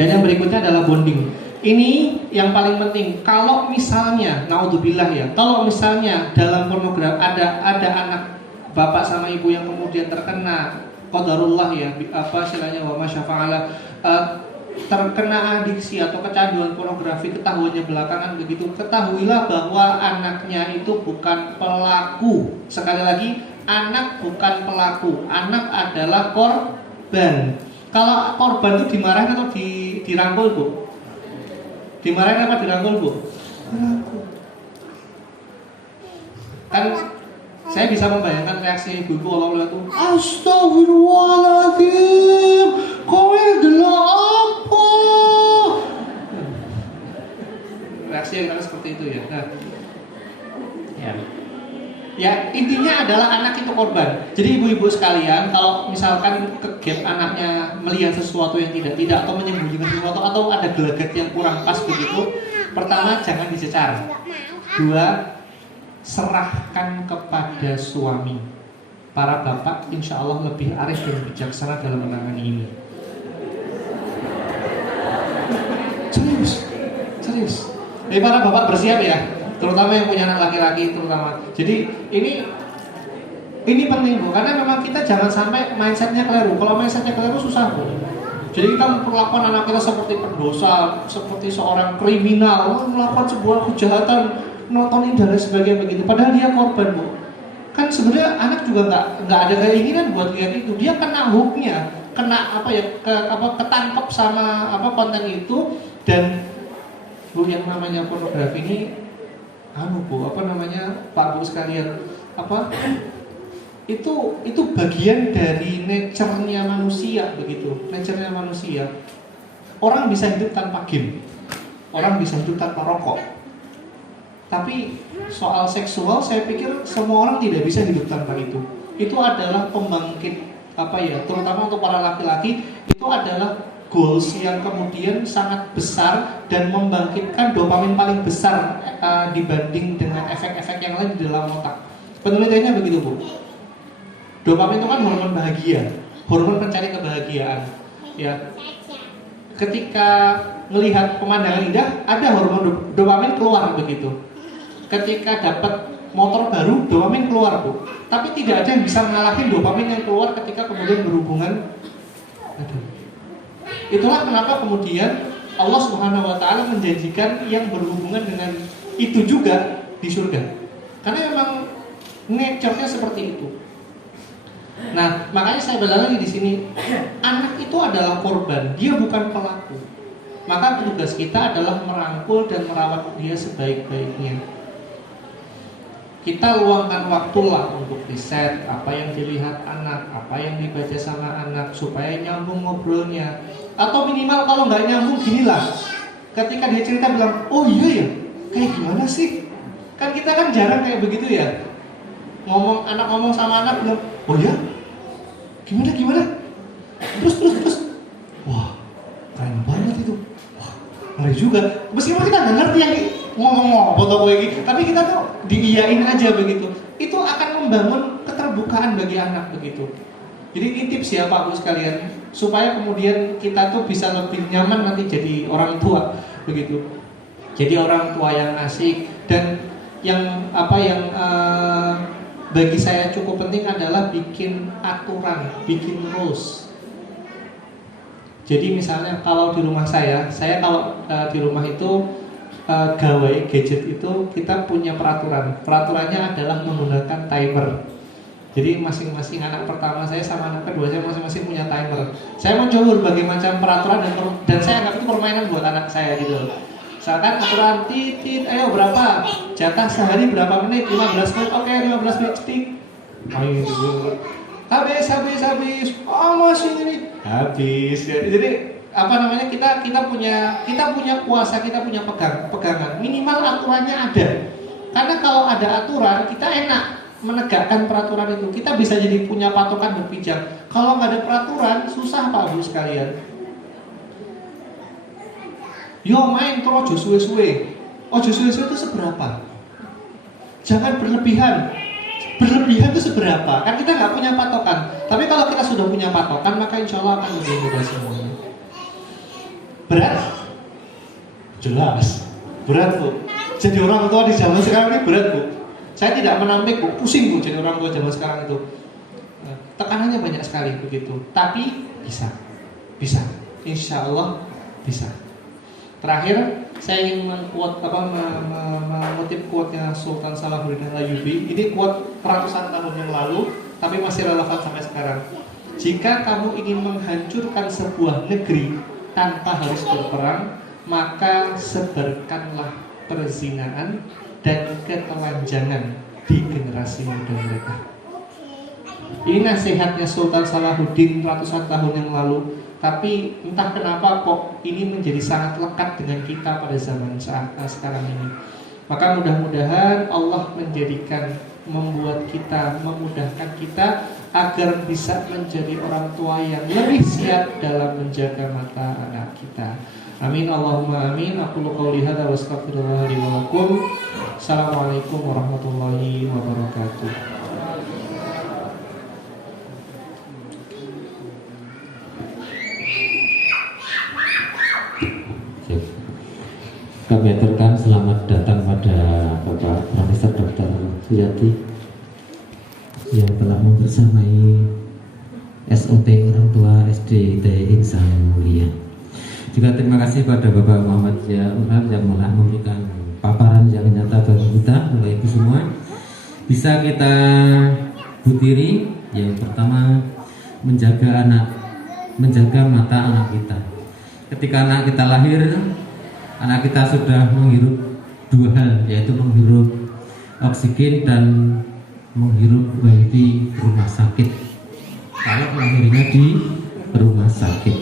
Dan yang berikutnya adalah bonding. Ini yang paling penting. Kalau misalnya, naudzubillah ya, kalau misalnya dalam pornografi ada anak bapak sama ibu yang kemudian terkena qadarullah ya, apa istilahnya wa masyafa'ala, terkena adiksi atau kecanduan pornografi, ketahuannya belakangan begitu, ketahuilah bahwa anaknya itu bukan pelaku. Sekali lagi, anak bukan pelaku, anak adalah korban. Kalau korban itu dimarahin atau dirangkul Bu? Dimarahin apa dirangkul Bu? Dirangkul. Kan saya bisa membayangkan reaksi ibu-ibu kalau lihat tuh, astagfirullahaladzim, kowe adalah apa? Reaksi yang seperti itu ya. Nah, ya intinya adalah anak itu korban. Jadi ibu-ibu sekalian, kalau misalkan kegep anaknya melihat sesuatu yang tidak atau menyembunyikan sesuatu atau ada gelagat yang kurang pas begitu, pertama jangan dicecar. Dua, serahkan kepada suami. Para bapak insya Allah lebih arif dan bijaksana dalam menangani ini. Serius. Jadi para bapak bersiap ya, terutama yang punya anak laki-laki terutama. Jadi ini penting Bu, karena memang kita jangan sampai mindsetnya keliru. Kalau mindsetnya keliru susah Bu. Jadi kita memperlakukan anak kita seperti pendosa, seperti seorang kriminal, melakukan sebuah kejahatan, nontonin dan sebagainya begitu. Padahal dia korban Bu. Kan sebenarnya anak juga nggak ada keinginan buat lihat itu. Dia kena hooknya, kena ketangkep sama konten itu. Dan Bu, yang namanya pornografi ini Bu, Pak Bu sekalian, itu bagian dari nature-nya manusia begitu. Nature-nya manusia. Orang bisa hidup tanpa game. Orang bisa hidup tanpa rokok. Tapi soal seksual saya pikir semua orang tidak bisa hidup tanpa itu. Itu adalah pembangkit terutama untuk para laki-laki, itu adalah goals yang kemudian sangat besar dan membangkitkan dopamin paling besar dibanding dengan efek-efek yang lain di dalam otak. Penelitiannya begitu Bu. Dopamin itu kan hormon bahagia. hormon pencari kebahagiaan. Ya, ketika melihat pemandangan indah, ada hormon dopamin keluar begitu. Ketika dapat motor baru, dopamin keluar, Bu. Tapi tidak ada yang bisa mengalahkan dopamin yang keluar ketika kemudian berhubungan. Itulah kenapa kemudian Allah Subhanahu wa taala menjanjikan yang berhubungan dengan itu juga di surga. Karena memang nature-nya seperti itu. Nah, makanya saya bilang lagi di sini, anak itu adalah korban, dia bukan pelaku. Maka tugas kita adalah merangkul dan merawat dia sebaik-baiknya. Kita luangkan waktulah untuk riset apa yang dilihat anak, apa yang dibaca sama anak supaya nyambung ngobrolnya. Atau minimal kalau nggak nyambung ginilah, ketika dia cerita bilang, oh iya ya, kayak gimana sih? Kan kita kan jarang kayak begitu ya. Anak ngomong sama anak bilang, oh ya, gimana? Terus, wah, keren banget itu. Wah, ngeri juga. Meskipun kita nggak ngerti yang ngomong foto kayak gitu, tapi kita tuh diiyain aja begitu. Itu akan membangun keterbukaan bagi anak begitu. Jadi ini tips ya Pak Bu sekalian, supaya kemudian kita tuh bisa lebih nyaman nanti jadi orang tua begitu. Jadi orang tua yang asik dan yang bagi saya cukup penting adalah bikin aturan, bikin rules. Jadi misalnya kalau di rumah saya kalau di rumah itu gawai gadget itu kita punya peraturan. Peraturannya adalah menggunakan timer. Jadi masing-masing anak pertama saya sama anak kedua saya masing-masing punya timer. Saya mencoba berbagai macam peraturan dan saya anggap itu permainan buat anak saya gitu. Misalkan aturan titit, ayo berapa? Jatah sehari berapa menit? 15 menit. Oke, 15 menit tik. Ayo gitu. Habis. Oh, masih ini. Habis. Jadi kita punya kuasa, kita punya pegangan. Minimal aturannya ada. Karena kalau ada aturan, kita enak menegakkan peraturan itu. Kita bisa jadi punya patokan berpijak. Kalau nggak ada peraturan, susah Pak Bu sekalian. Yo main terus ojo suwe-suwe. Ojo suwe-suwe itu seberapa? Jangan berlebihan. Berlebihan itu seberapa? Kan kita nggak punya patokan. Tapi kalau kita sudah punya patokan, maka insya Allah akan lebih mudah semuanya. Berat? Jelas. Berat Bu. Jadi orang tua di zaman sekarang ini berat Bu. Saya tidak menampik Bu, pusing Bu jadi orang tua zaman sekarang itu. Tekanannya banyak sekali begitu. Tapi bisa. Insya Allah bisa. Terakhir, saya ingin mengutip quote-nya Sultan Salahuddin Al-Ayyubi. Ini quote ratusan tahun yang lalu, tapi masih relevan sampai sekarang. Jika kamu ingin menghancurkan sebuah negeri tanpa harus berperang, maka sebarkanlah perzinaan dan ketelanjangan di generasi muda mereka. Ini nasihatnya Sultan Salahuddin ratusan tahun yang lalu. Tapi entah kenapa kok ini menjadi sangat lekat dengan kita pada zaman sekarang ini. Maka mudah-mudahan Allah memudahkan kita agar bisa menjadi orang tua yang lebih siap dalam menjaga mata anak kita. Amin Allahumma amin. Aku qouli hadza wa astaghfirullah li wa lakum. Assalamualaikum warahmatullahi wabarakatuh. Kami aturkan selamat datang pada Bapak Profesor Dr. Suyati yang telah membersamai SOT Orang Tua SD Insan Mulia. Juga terima kasih pada Bapak Muhammad Zia-Ul-Haq yang telah memberikan paparan yang nyata bagi kita. Mulai itu semua bisa kita butiri. Yang pertama, menjaga mata anak kita. Ketika anak kita lahir, anak kita sudah menghirup dua hal, yaitu menghirup oksigen dan menghirup wifi rumah sakit. Kalau lahirnya di rumah sakit,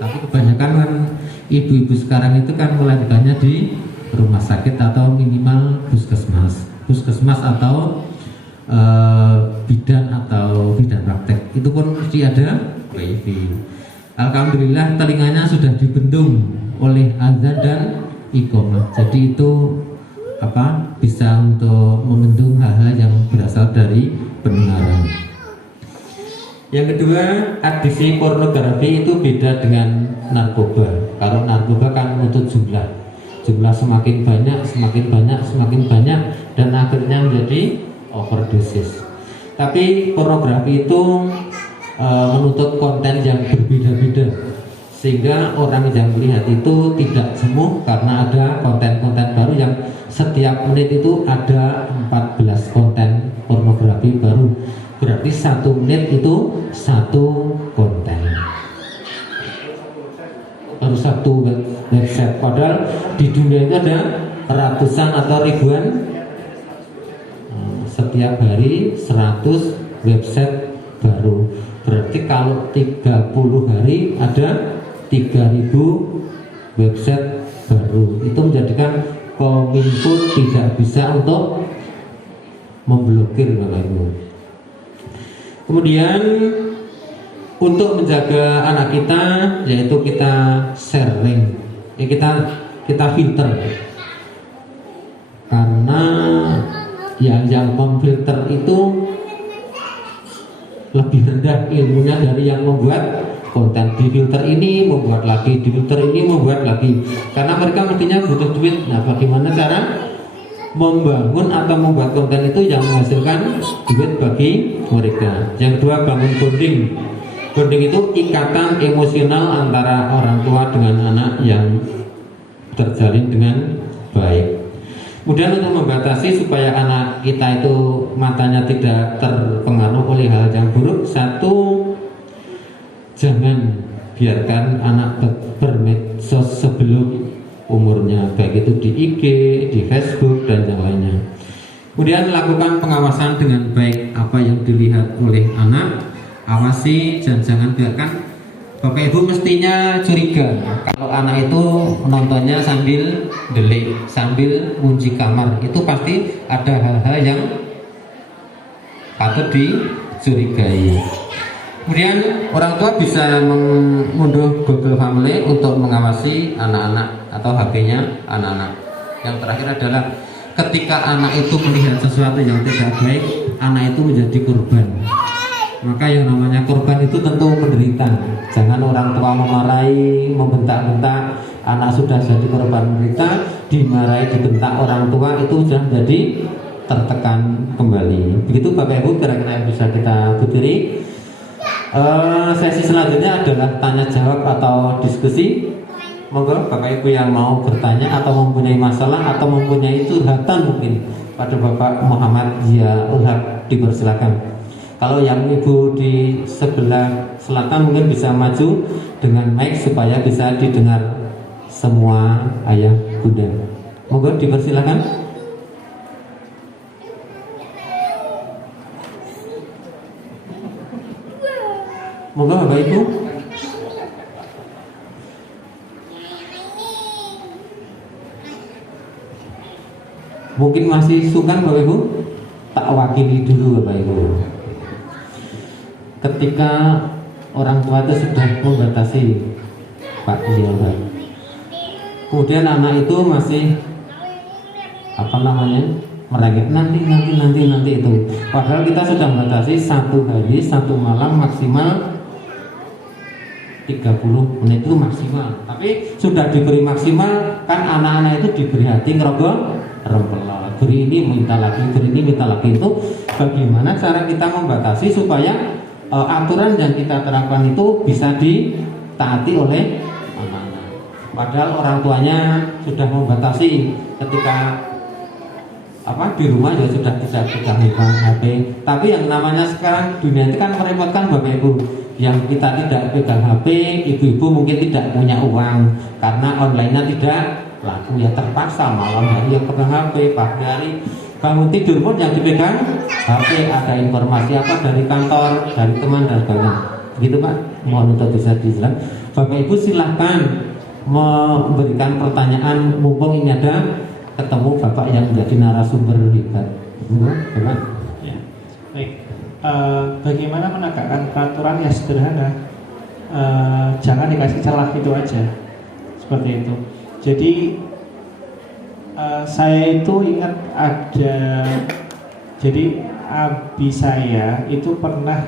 tapi kebanyakan kan ibu-ibu sekarang itu kan melahirkannya di rumah sakit atau minimal puskesmas atau bidan praktek. Itu pun mesti ada wifi. Alhamdulillah telinganya sudah dibendung oleh azan dan iqamah. Jadi itu bisa untuk membendung hal-hal yang berasal dari pendengaran. Yang kedua, adiksi pornografi itu beda dengan narkoba. Kalau narkoba kan menuntut jumlah semakin banyak, dan akhirnya menjadi overdosis. Tapi pornografi itu menuntut konten yang berbeda-beda, sehingga orang yang melihat itu tidak jenuh karena ada konten-konten baru yang setiap menit itu ada 14 konten pornografi baru. Berarti 1 menit itu 1 konten, baru 1 website. Padahal di dunia itu ada ratusan atau ribuan, setiap hari 100 website baru. Berarti kalau 30 hari ada 3000 website baru. Itu menjadikan Kominfo tidak bisa untuk memblokir Bapak Ibu. Kemudian untuk menjaga anak kita, yaitu kita sharing, ya kita filter, karena yang memfilter itu lebih rendah ilmunya dari yang membuat konten. Di filter ini membuat lagi, di filter ini membuat lagi, karena mereka mestinya butuh duit. Nah, bagaimana cara membangun atau membuat konten itu yang menghasilkan duit bagi mereka? Yang kedua, bangun bonding. Bonding itu ikatan emosional antara orang tua dengan anak yang terjalin dengan baik. Kemudian untuk membatasi supaya anak kita itu matanya tidak terpengaruh oleh hal yang buruk, satu, jangan biarkan anak bermedsos sebelum umurnya, baik itu di IG, di Facebook, dan yang lainnya. Kemudian lakukan pengawasan dengan baik apa yang dilihat oleh anak. Awasi, jangan biarkan. Bapak Ibu mestinya curiga kalau anak itu nontonnya sambil delik, sambil kunci kamar. Itu pasti ada hal-hal yang patut dicurigai. Kemudian orang tua bisa mengunduh Google Family untuk mengawasi anak-anak atau HP-nya anak-anak. Yang terakhir adalah ketika anak itu melihat sesuatu yang tidak baik, anak itu menjadi korban. Maka yang namanya korban itu tentu menderita. Jangan orang tua memarahi, membentak-bentak. Anak sudah jadi korban menderita, dimarahi, dibentak orang tua, itu sudah menjadi tertekan kembali. Begitu Bapak Ibu kira-kira yang bisa kita butiri. Sesi selanjutnya adalah tanya jawab atau diskusi. Monggo Bapak Ibu yang mau bertanya atau mempunyai masalah atau mempunyai curhatan mungkin pada Bapak Muhammad Ziaul Haq, dipersilakan. Kalau yang Ibu di sebelah selatan mungkin bisa maju dengan mic supaya bisa didengar semua ayah bunda. Monggo dipersilakan. Monggo Bapak Ibu. Mungkin masih sungkan Bapak Ibu. Tak wakili dulu Bapak Ibu. Ketika orang tua itu sudah membatasi Pak Ziaul Haq, kemudian anak itu masih merengek nanti itu. Padahal kita sudah membatasi 1 hari 1 malam maksimal 30 menit itu maksimal. Tapi sudah diberi maksimal, kan anak-anak itu diberi hati ngerogoh rempel. Beri ini minta lagi, beri ini minta lagi. Itu bagaimana cara kita membatasi supaya aturan yang kita terapkan itu bisa ditaati oleh anak-anak. Padahal orang tuanya sudah membatasi ketika di rumah ya sudah tidak pegang HP. Tapi yang namanya sekarang dunia itu kan merepotkan Bapak Ibu. Yang kita tidak pegang HP, ibu-ibu mungkin tidak punya uang karena online-nya tidak laku, ya terpaksa malam hari yang pegang HP, pagi hari bangun tidur pun yang dipegang HP, ada informasi apa dari kantor, dari teman dan sebagainya. Begitu Pak, mohon untuk bisa dijelaskan. Bapak Ibu silahkan memberikan pertanyaan, mumpung ini ada ketemu Bapak yang menjadi narasumber hebat. Bapak. Ya, baik. Bagaimana menegakkan peraturan yang sederhana? Jangan dikasih celah itu aja, seperti itu. Jadi saya itu ingat ada, jadi abi saya itu pernah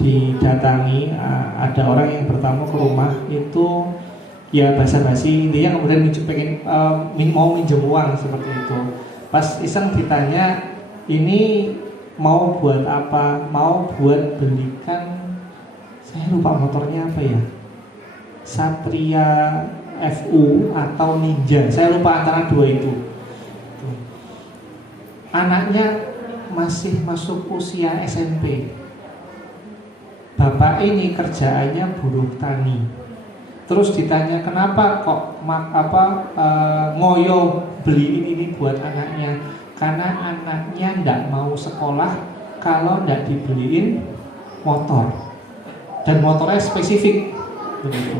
didatangi, ada orang yang bertamu ke rumah itu ya basa-basi, intinya kemudian mau minjem uang seperti itu. Pas iseng ditanya, ini mau buat apa? Mau buat belikan, saya lupa motornya apa ya, Satria FU atau Ninja, saya lupa antara dua itu. Anaknya masih masuk usia SMP. Bapak ini kerjaannya buruh tani. Terus ditanya kenapa kok ngoyo beliin ini buat anaknya? Karena anaknya ndak mau sekolah kalau ndak dibeliin motor. Dan motornya spesifik begitu.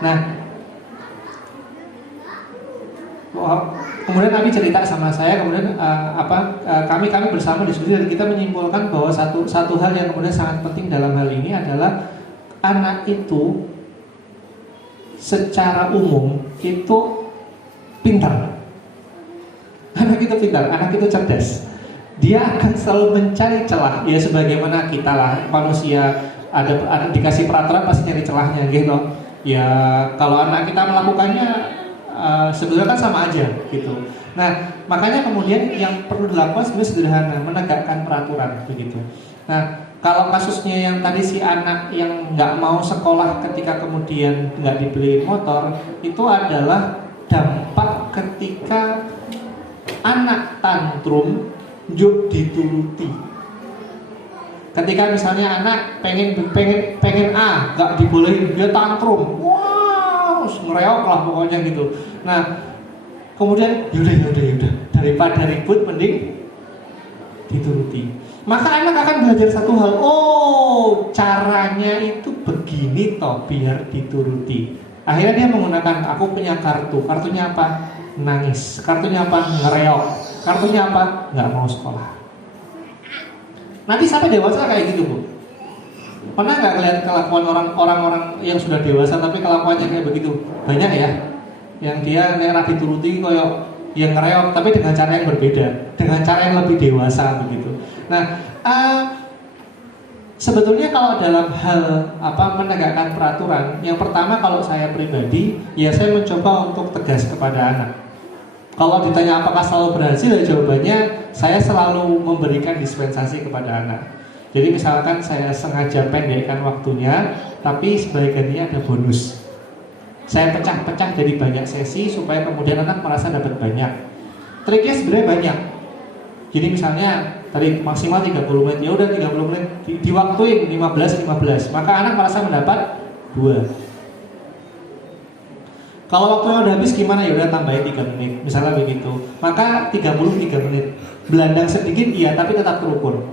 Nah, kemudian Nabi cerita sama saya, kemudian kami bersama diskusi dan kita menyimpulkan bahwa satu hal yang kemudian sangat penting dalam hal ini adalah anak itu secara umum itu pintar. Anak itu pintar, anak itu cerdas. Dia akan selalu mencari celah. Ya sebagaimana kita lah manusia ada dikasih peraturan pasti nyari celahnya gitu. Ya kalau anak kita melakukannya sebenarnya kan sama aja gitu. Nah makanya kemudian yang perlu dilakukan sebenarnya sederhana, menegakkan peraturan begitu. Nah kalau kasusnya yang tadi si anak yang nggak mau sekolah ketika kemudian nggak dibeliin motor, itu adalah dampak ketika anak tantrum juk dituruti. Ketika misalnya anak pengen A, nggak dibolehin, dia tantrum, wow, ngereok lah pokoknya gitu. Nah, kemudian yaudah, daripada ribut mending dituruti. Maka anak akan belajar satu hal, oh caranya itu begini toh biar dituruti. Akhirnya dia menggunakan, aku punya kartunya apa? Nangis, kartunya apa? Ngereok, kartunya apa? Nggak mau sekolah. Nanti sampai dewasa kayak gitu Bu. Pernah nggak ngeliat kelakuan orang-orang yang sudah dewasa tapi kelakuannya kayak begitu? Banyak ya. Yang dia nera dituruti koyo yang ngereok tapi dengan cara yang berbeda, dengan cara yang lebih dewasa begitu. Nah, sebetulnya kalau dalam hal menegakkan peraturan, yang pertama kalau saya pribadi, ya saya mencoba untuk tegas kepada anak. Kalau ditanya apakah selalu berhasil, ya jawabannya saya selalu memberikan dispensasi kepada anak. Jadi misalkan saya sengaja pendekkan waktunya, tapi sebagiannya ada bonus. Saya pecah-pecah dari banyak sesi supaya kemudian anak merasa dapat banyak. Triknya sebenarnya banyak. Jadi misalnya tadi maksimal 30 menit, ya udah 30 menit diwaktuin 15, maka anak merasa mendapat 2. Kalau waktunya udah habis gimana, ya udah tambahin 3 menit, misalnya begitu. Maka 33 menit. Belandang sedikit iya, tapi tetap terukur.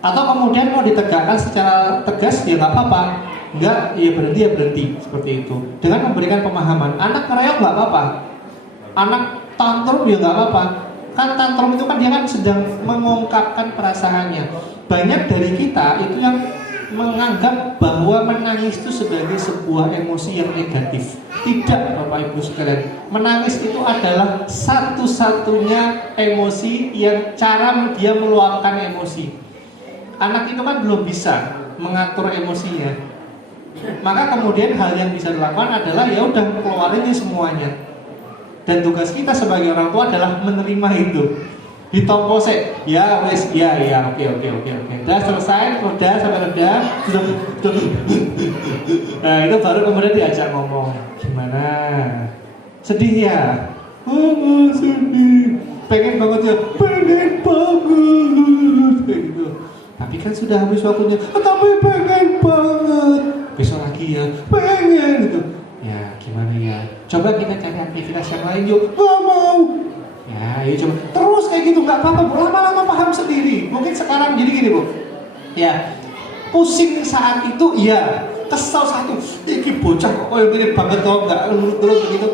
Atau kemudian mau ditegakkan secara tegas, ya nggak apa-apa. Enggak, ya berhenti, seperti itu. Dengan memberikan pemahaman, anak ngereok nggak apa-apa. Anak tantrum ya nggak apa-apa. Kan tantrum itu kan dia kan sedang mengungkapkan perasaannya. Banyak dari kita itu yang menganggap bahwa menangis itu sebagai sebuah emosi yang negatif. Tidak Bapak Ibu sekalian. Menangis itu adalah satu-satunya emosi yang cara dia meluapkan emosi. Anak itu kan belum bisa mengatur emosinya. Maka kemudian hal yang bisa dilakukan adalah ya udah keluarin ini semuanya. Dan tugas kita sebagai orang tua adalah menerima itu. Ditompo sih, ya wes, ya oke. Udah selesai, udah sampai reda, sudah. Nah itu baru kemudian diajak ngomong, gimana? Sedih ya? Oh sedih. Pengen banget ya? Pengen banget. Kayak gitu. Tapi kan sudah habis waktunya. Tapi pengen banget. Besok lagi ya, pengen gitu. Ya gimana ya? Coba kita cari aktivitas yang lain yuk. Gak mau. Ya, ya coba terus kayak gitu, nggak apa-apa Bu, lama-lama paham sendiri. Mungkin sekarang jadi gini Bu, ya pusing saat itu, iya kesel satu, ini bocah kok ini banget kok nggak terus begitu.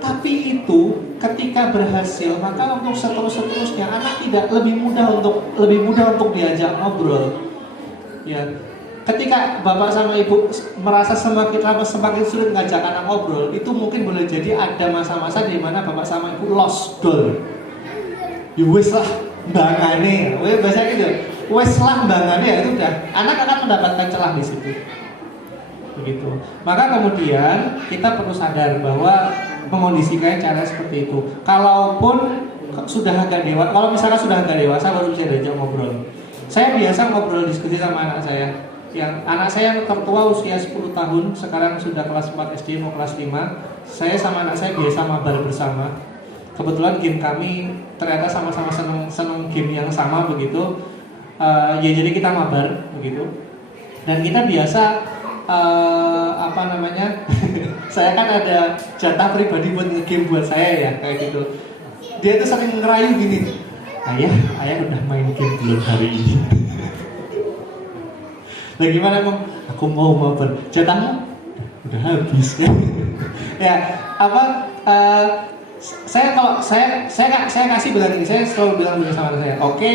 Tapi itu ketika berhasil, maka untuk seterusnya anak tidak lebih mudah untuk diajak ngobrol. Ya, ketika bapak sama ibu merasa semakin sulit ngajak anak ngobrol, itu mungkin boleh jadi ada masa-masa di mana bapak sama ibu lost goal. Ya wis lah, bangane, bahasa gitu. Wes lah bangane ya itu udah anak akan mendapatkan celah di situ. Begitu. Maka kemudian kita perlu sadar bahwa mengondisikan cara seperti itu. Kalaupun sudah agak dewasa, kalau misalnya sudah agak dewasa baru bisa diajak ngobrol. Saya biasa ngobrol diskusi sama anak saya. Yang anak saya yang tertua usia 10 tahun, sekarang sudah kelas 4 SD mau kelas 5. Saya sama anak saya biasa mabar bersama. Kebetulan game kami ternyata sama-sama seneng game yang sama begitu. Ya jadi kita mabar begitu. Dan kita biasa apa namanya? Saya kan ada jatah pribadi buat nge-game buat saya ya kayak gitu. Dia tuh sering ngerayu gini, ayah udah main game belum hari ini? Nah gimana Bang? Aku mau mabar. Jatahmu udah habis ya. Ya apa? Saya kasih bilang ini, saya selalu bilang sama saya, oke.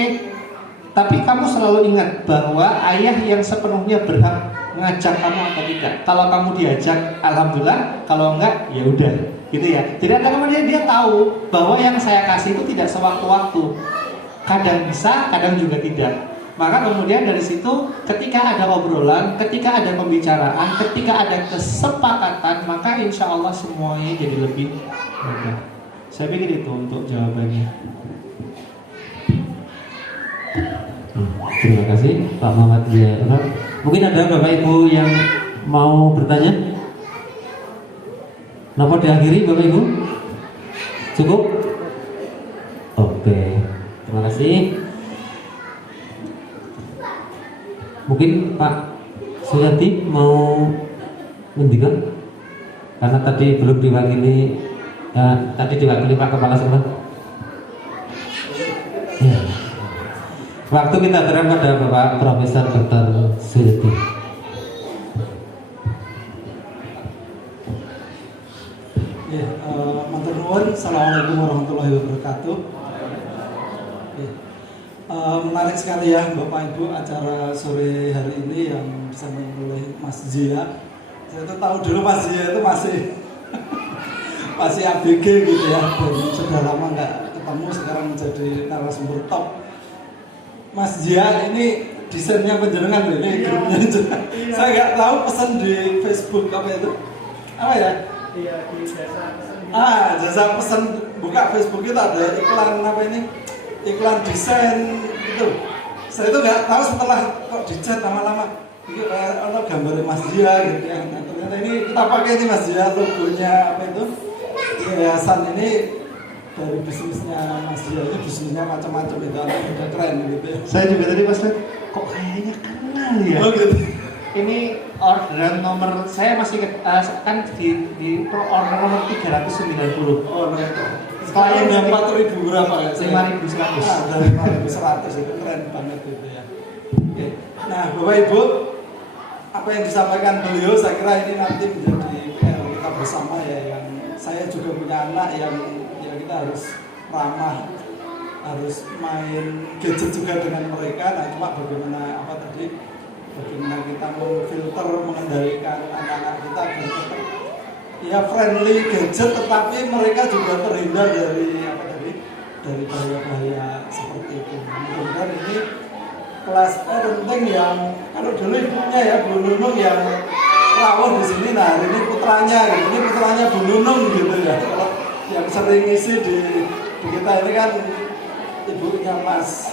Tapi kamu selalu ingat bahwa ayah yang sepenuhnya berhak ngajak kamu atau tidak. Kalau kamu diajak, alhamdulillah. Kalau enggak, ya udah, gitu ya. Jadi kemudian dia tahu bahwa yang saya kasih itu tidak sewaktu-waktu. Kadang bisa, kadang juga tidak. Maka kemudian dari situ, ketika ada obrolan, ketika ada pembicaraan, ketika ada kesepakatan, maka insya Allah semuanya jadi lebih mudah. Saya pikir itu untuk jawabannya. Terima kasih Pak Muhammad Ziyad. Mungkin ada Bapak Ibu yang mau bertanya? Napa diakhiri Bapak Ibu? Cukup? Oke, terima kasih. Mungkin Pak Suyati mau mendikan? Karena tadi belum diwakili, tadi diwakili Pak Kepala Sekolah. Ya. Waktu kita berikan pada Bapak Profesor Dr. Suyati. Ya, matur nuwun. Assalamualaikum warahmatullahi wabarakatuh. Ya, menarik sekali ya Bapak Ibu acara sore hari ini yang disampaikan oleh Mas Zia. Saya tuh tahu dulu Mas Zia itu masih ABG gitu ya, dan sudah lama nggak ketemu, sekarang menjadi narasumber top. Mas Zia ini desainnya penjenengan loh, ini grupnya juga. Saya nggak tahu pesan di Facebook apa itu, apa ya? Iya, di jasa pesan. Jasa pesan, buka Facebook itu ada iklan apa ini? Iklan desain itu. Saya itu nggak tahu setelah kok dicat lama-lama. Itu ada gambar Mas Zia gitu ya. Nah, ternyata ini kita pakai ini Mas Zia, logonya apa itu? Yayasan ini dari bisnisnya Mas Zia, ini bisnisnya macam-macam itu, udah keren gitu ya. Saya juga tadi pas lihat, kok kayaknya kenal ya. Oh gitu. Ini orderan nomor, saya masih kan di order nomor 390. Oh nah itu. Setelah yang udah 4.000 berapa ya? 5.100. Dari 5.100 itu keren banget gitu ya. Oke. Nah Bapak Ibu, apa yang disampaikan beliau saya kira ini nanti menjadi PR kita bersama ya. Yang saya juga punya anak yang ya kita harus ramah, harus main gadget juga dengan mereka. Nah cuma bagaimana bagaimana kita memfilter, mengendalikan anak-anak kita agar tetap ya friendly gadget, tetapi mereka juga terhindar dari bahaya-bahaya seperti itu. Mudah-mudahan ini kelas parenting yang kalau dulu ibunya ya Bu Nunung yang rawuh di sini, nah hari ini putranya gitu. Ini putranya Bu Nunung gitu ya. Kalau yang sering ngisi di kita ini kan ibunya Mas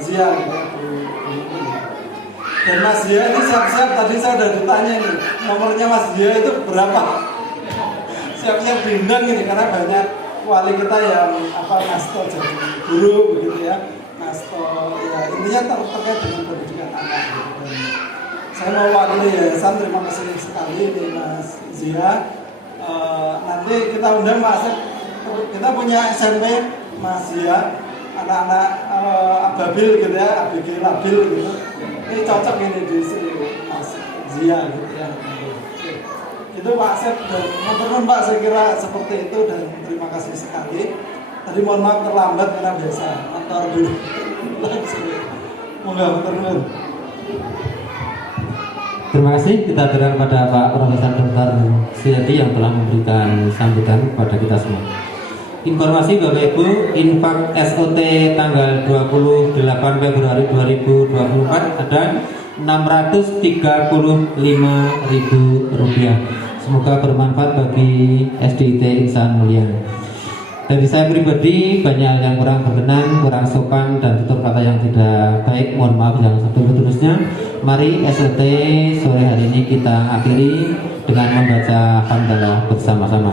Zia gitu ya, Bu Nunung. Dan Mas Zia ini siap-siap, tadi saya udah ditanya nih nomornya Mas Zia itu berapa. Siap-siap diundang ini karena banyak wali kita yang ngasto jadi guru begitu ya. Ngasto ya intinya terkait dengan pendidikan anak gitu. Dan saya mau wakili yayasan, terima kasih sekali nih Mas Zia. Nanti kita undang Mas, kita punya SMP Mas Zia, anak-anak ababil gitu ya, ABG labil gitu. Ini cocok ini di sini Mas Zia gitu ya. Itu Pak Sep dan teman-teman Pak, saya kira seperti itu dan terima kasih sekali. Tadi mohon maaf terlambat karena biasa kantor dulu. Moga teman-teman. Terima kasih, kita berikan pada Pak Profesor Dr. Suyati yang telah memberikan sambutan kepada kita semua. Informasi Bapak Ibu, infak SOT tanggal 28 Februari 2024 ada Rp635.000. Semoga bermanfaat bagi SDIT Insan Mulia. Dari saya pribadi banyak yang kurang berkenan, kurang sopan dan tutur kata yang tidak baik. Mohon maaf yang seterusnya. Mari SOT sore hari ini kita akhiri dengan membaca hamdalah bersama-sama.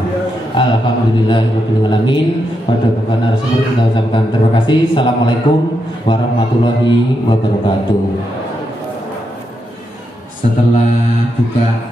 Alhamdulillahirrahmanirrahim. Pada Bapak narasumber kita ucapkan terima kasih. Assalamualaikum warahmatullahi wabarakatuh. Setelah buka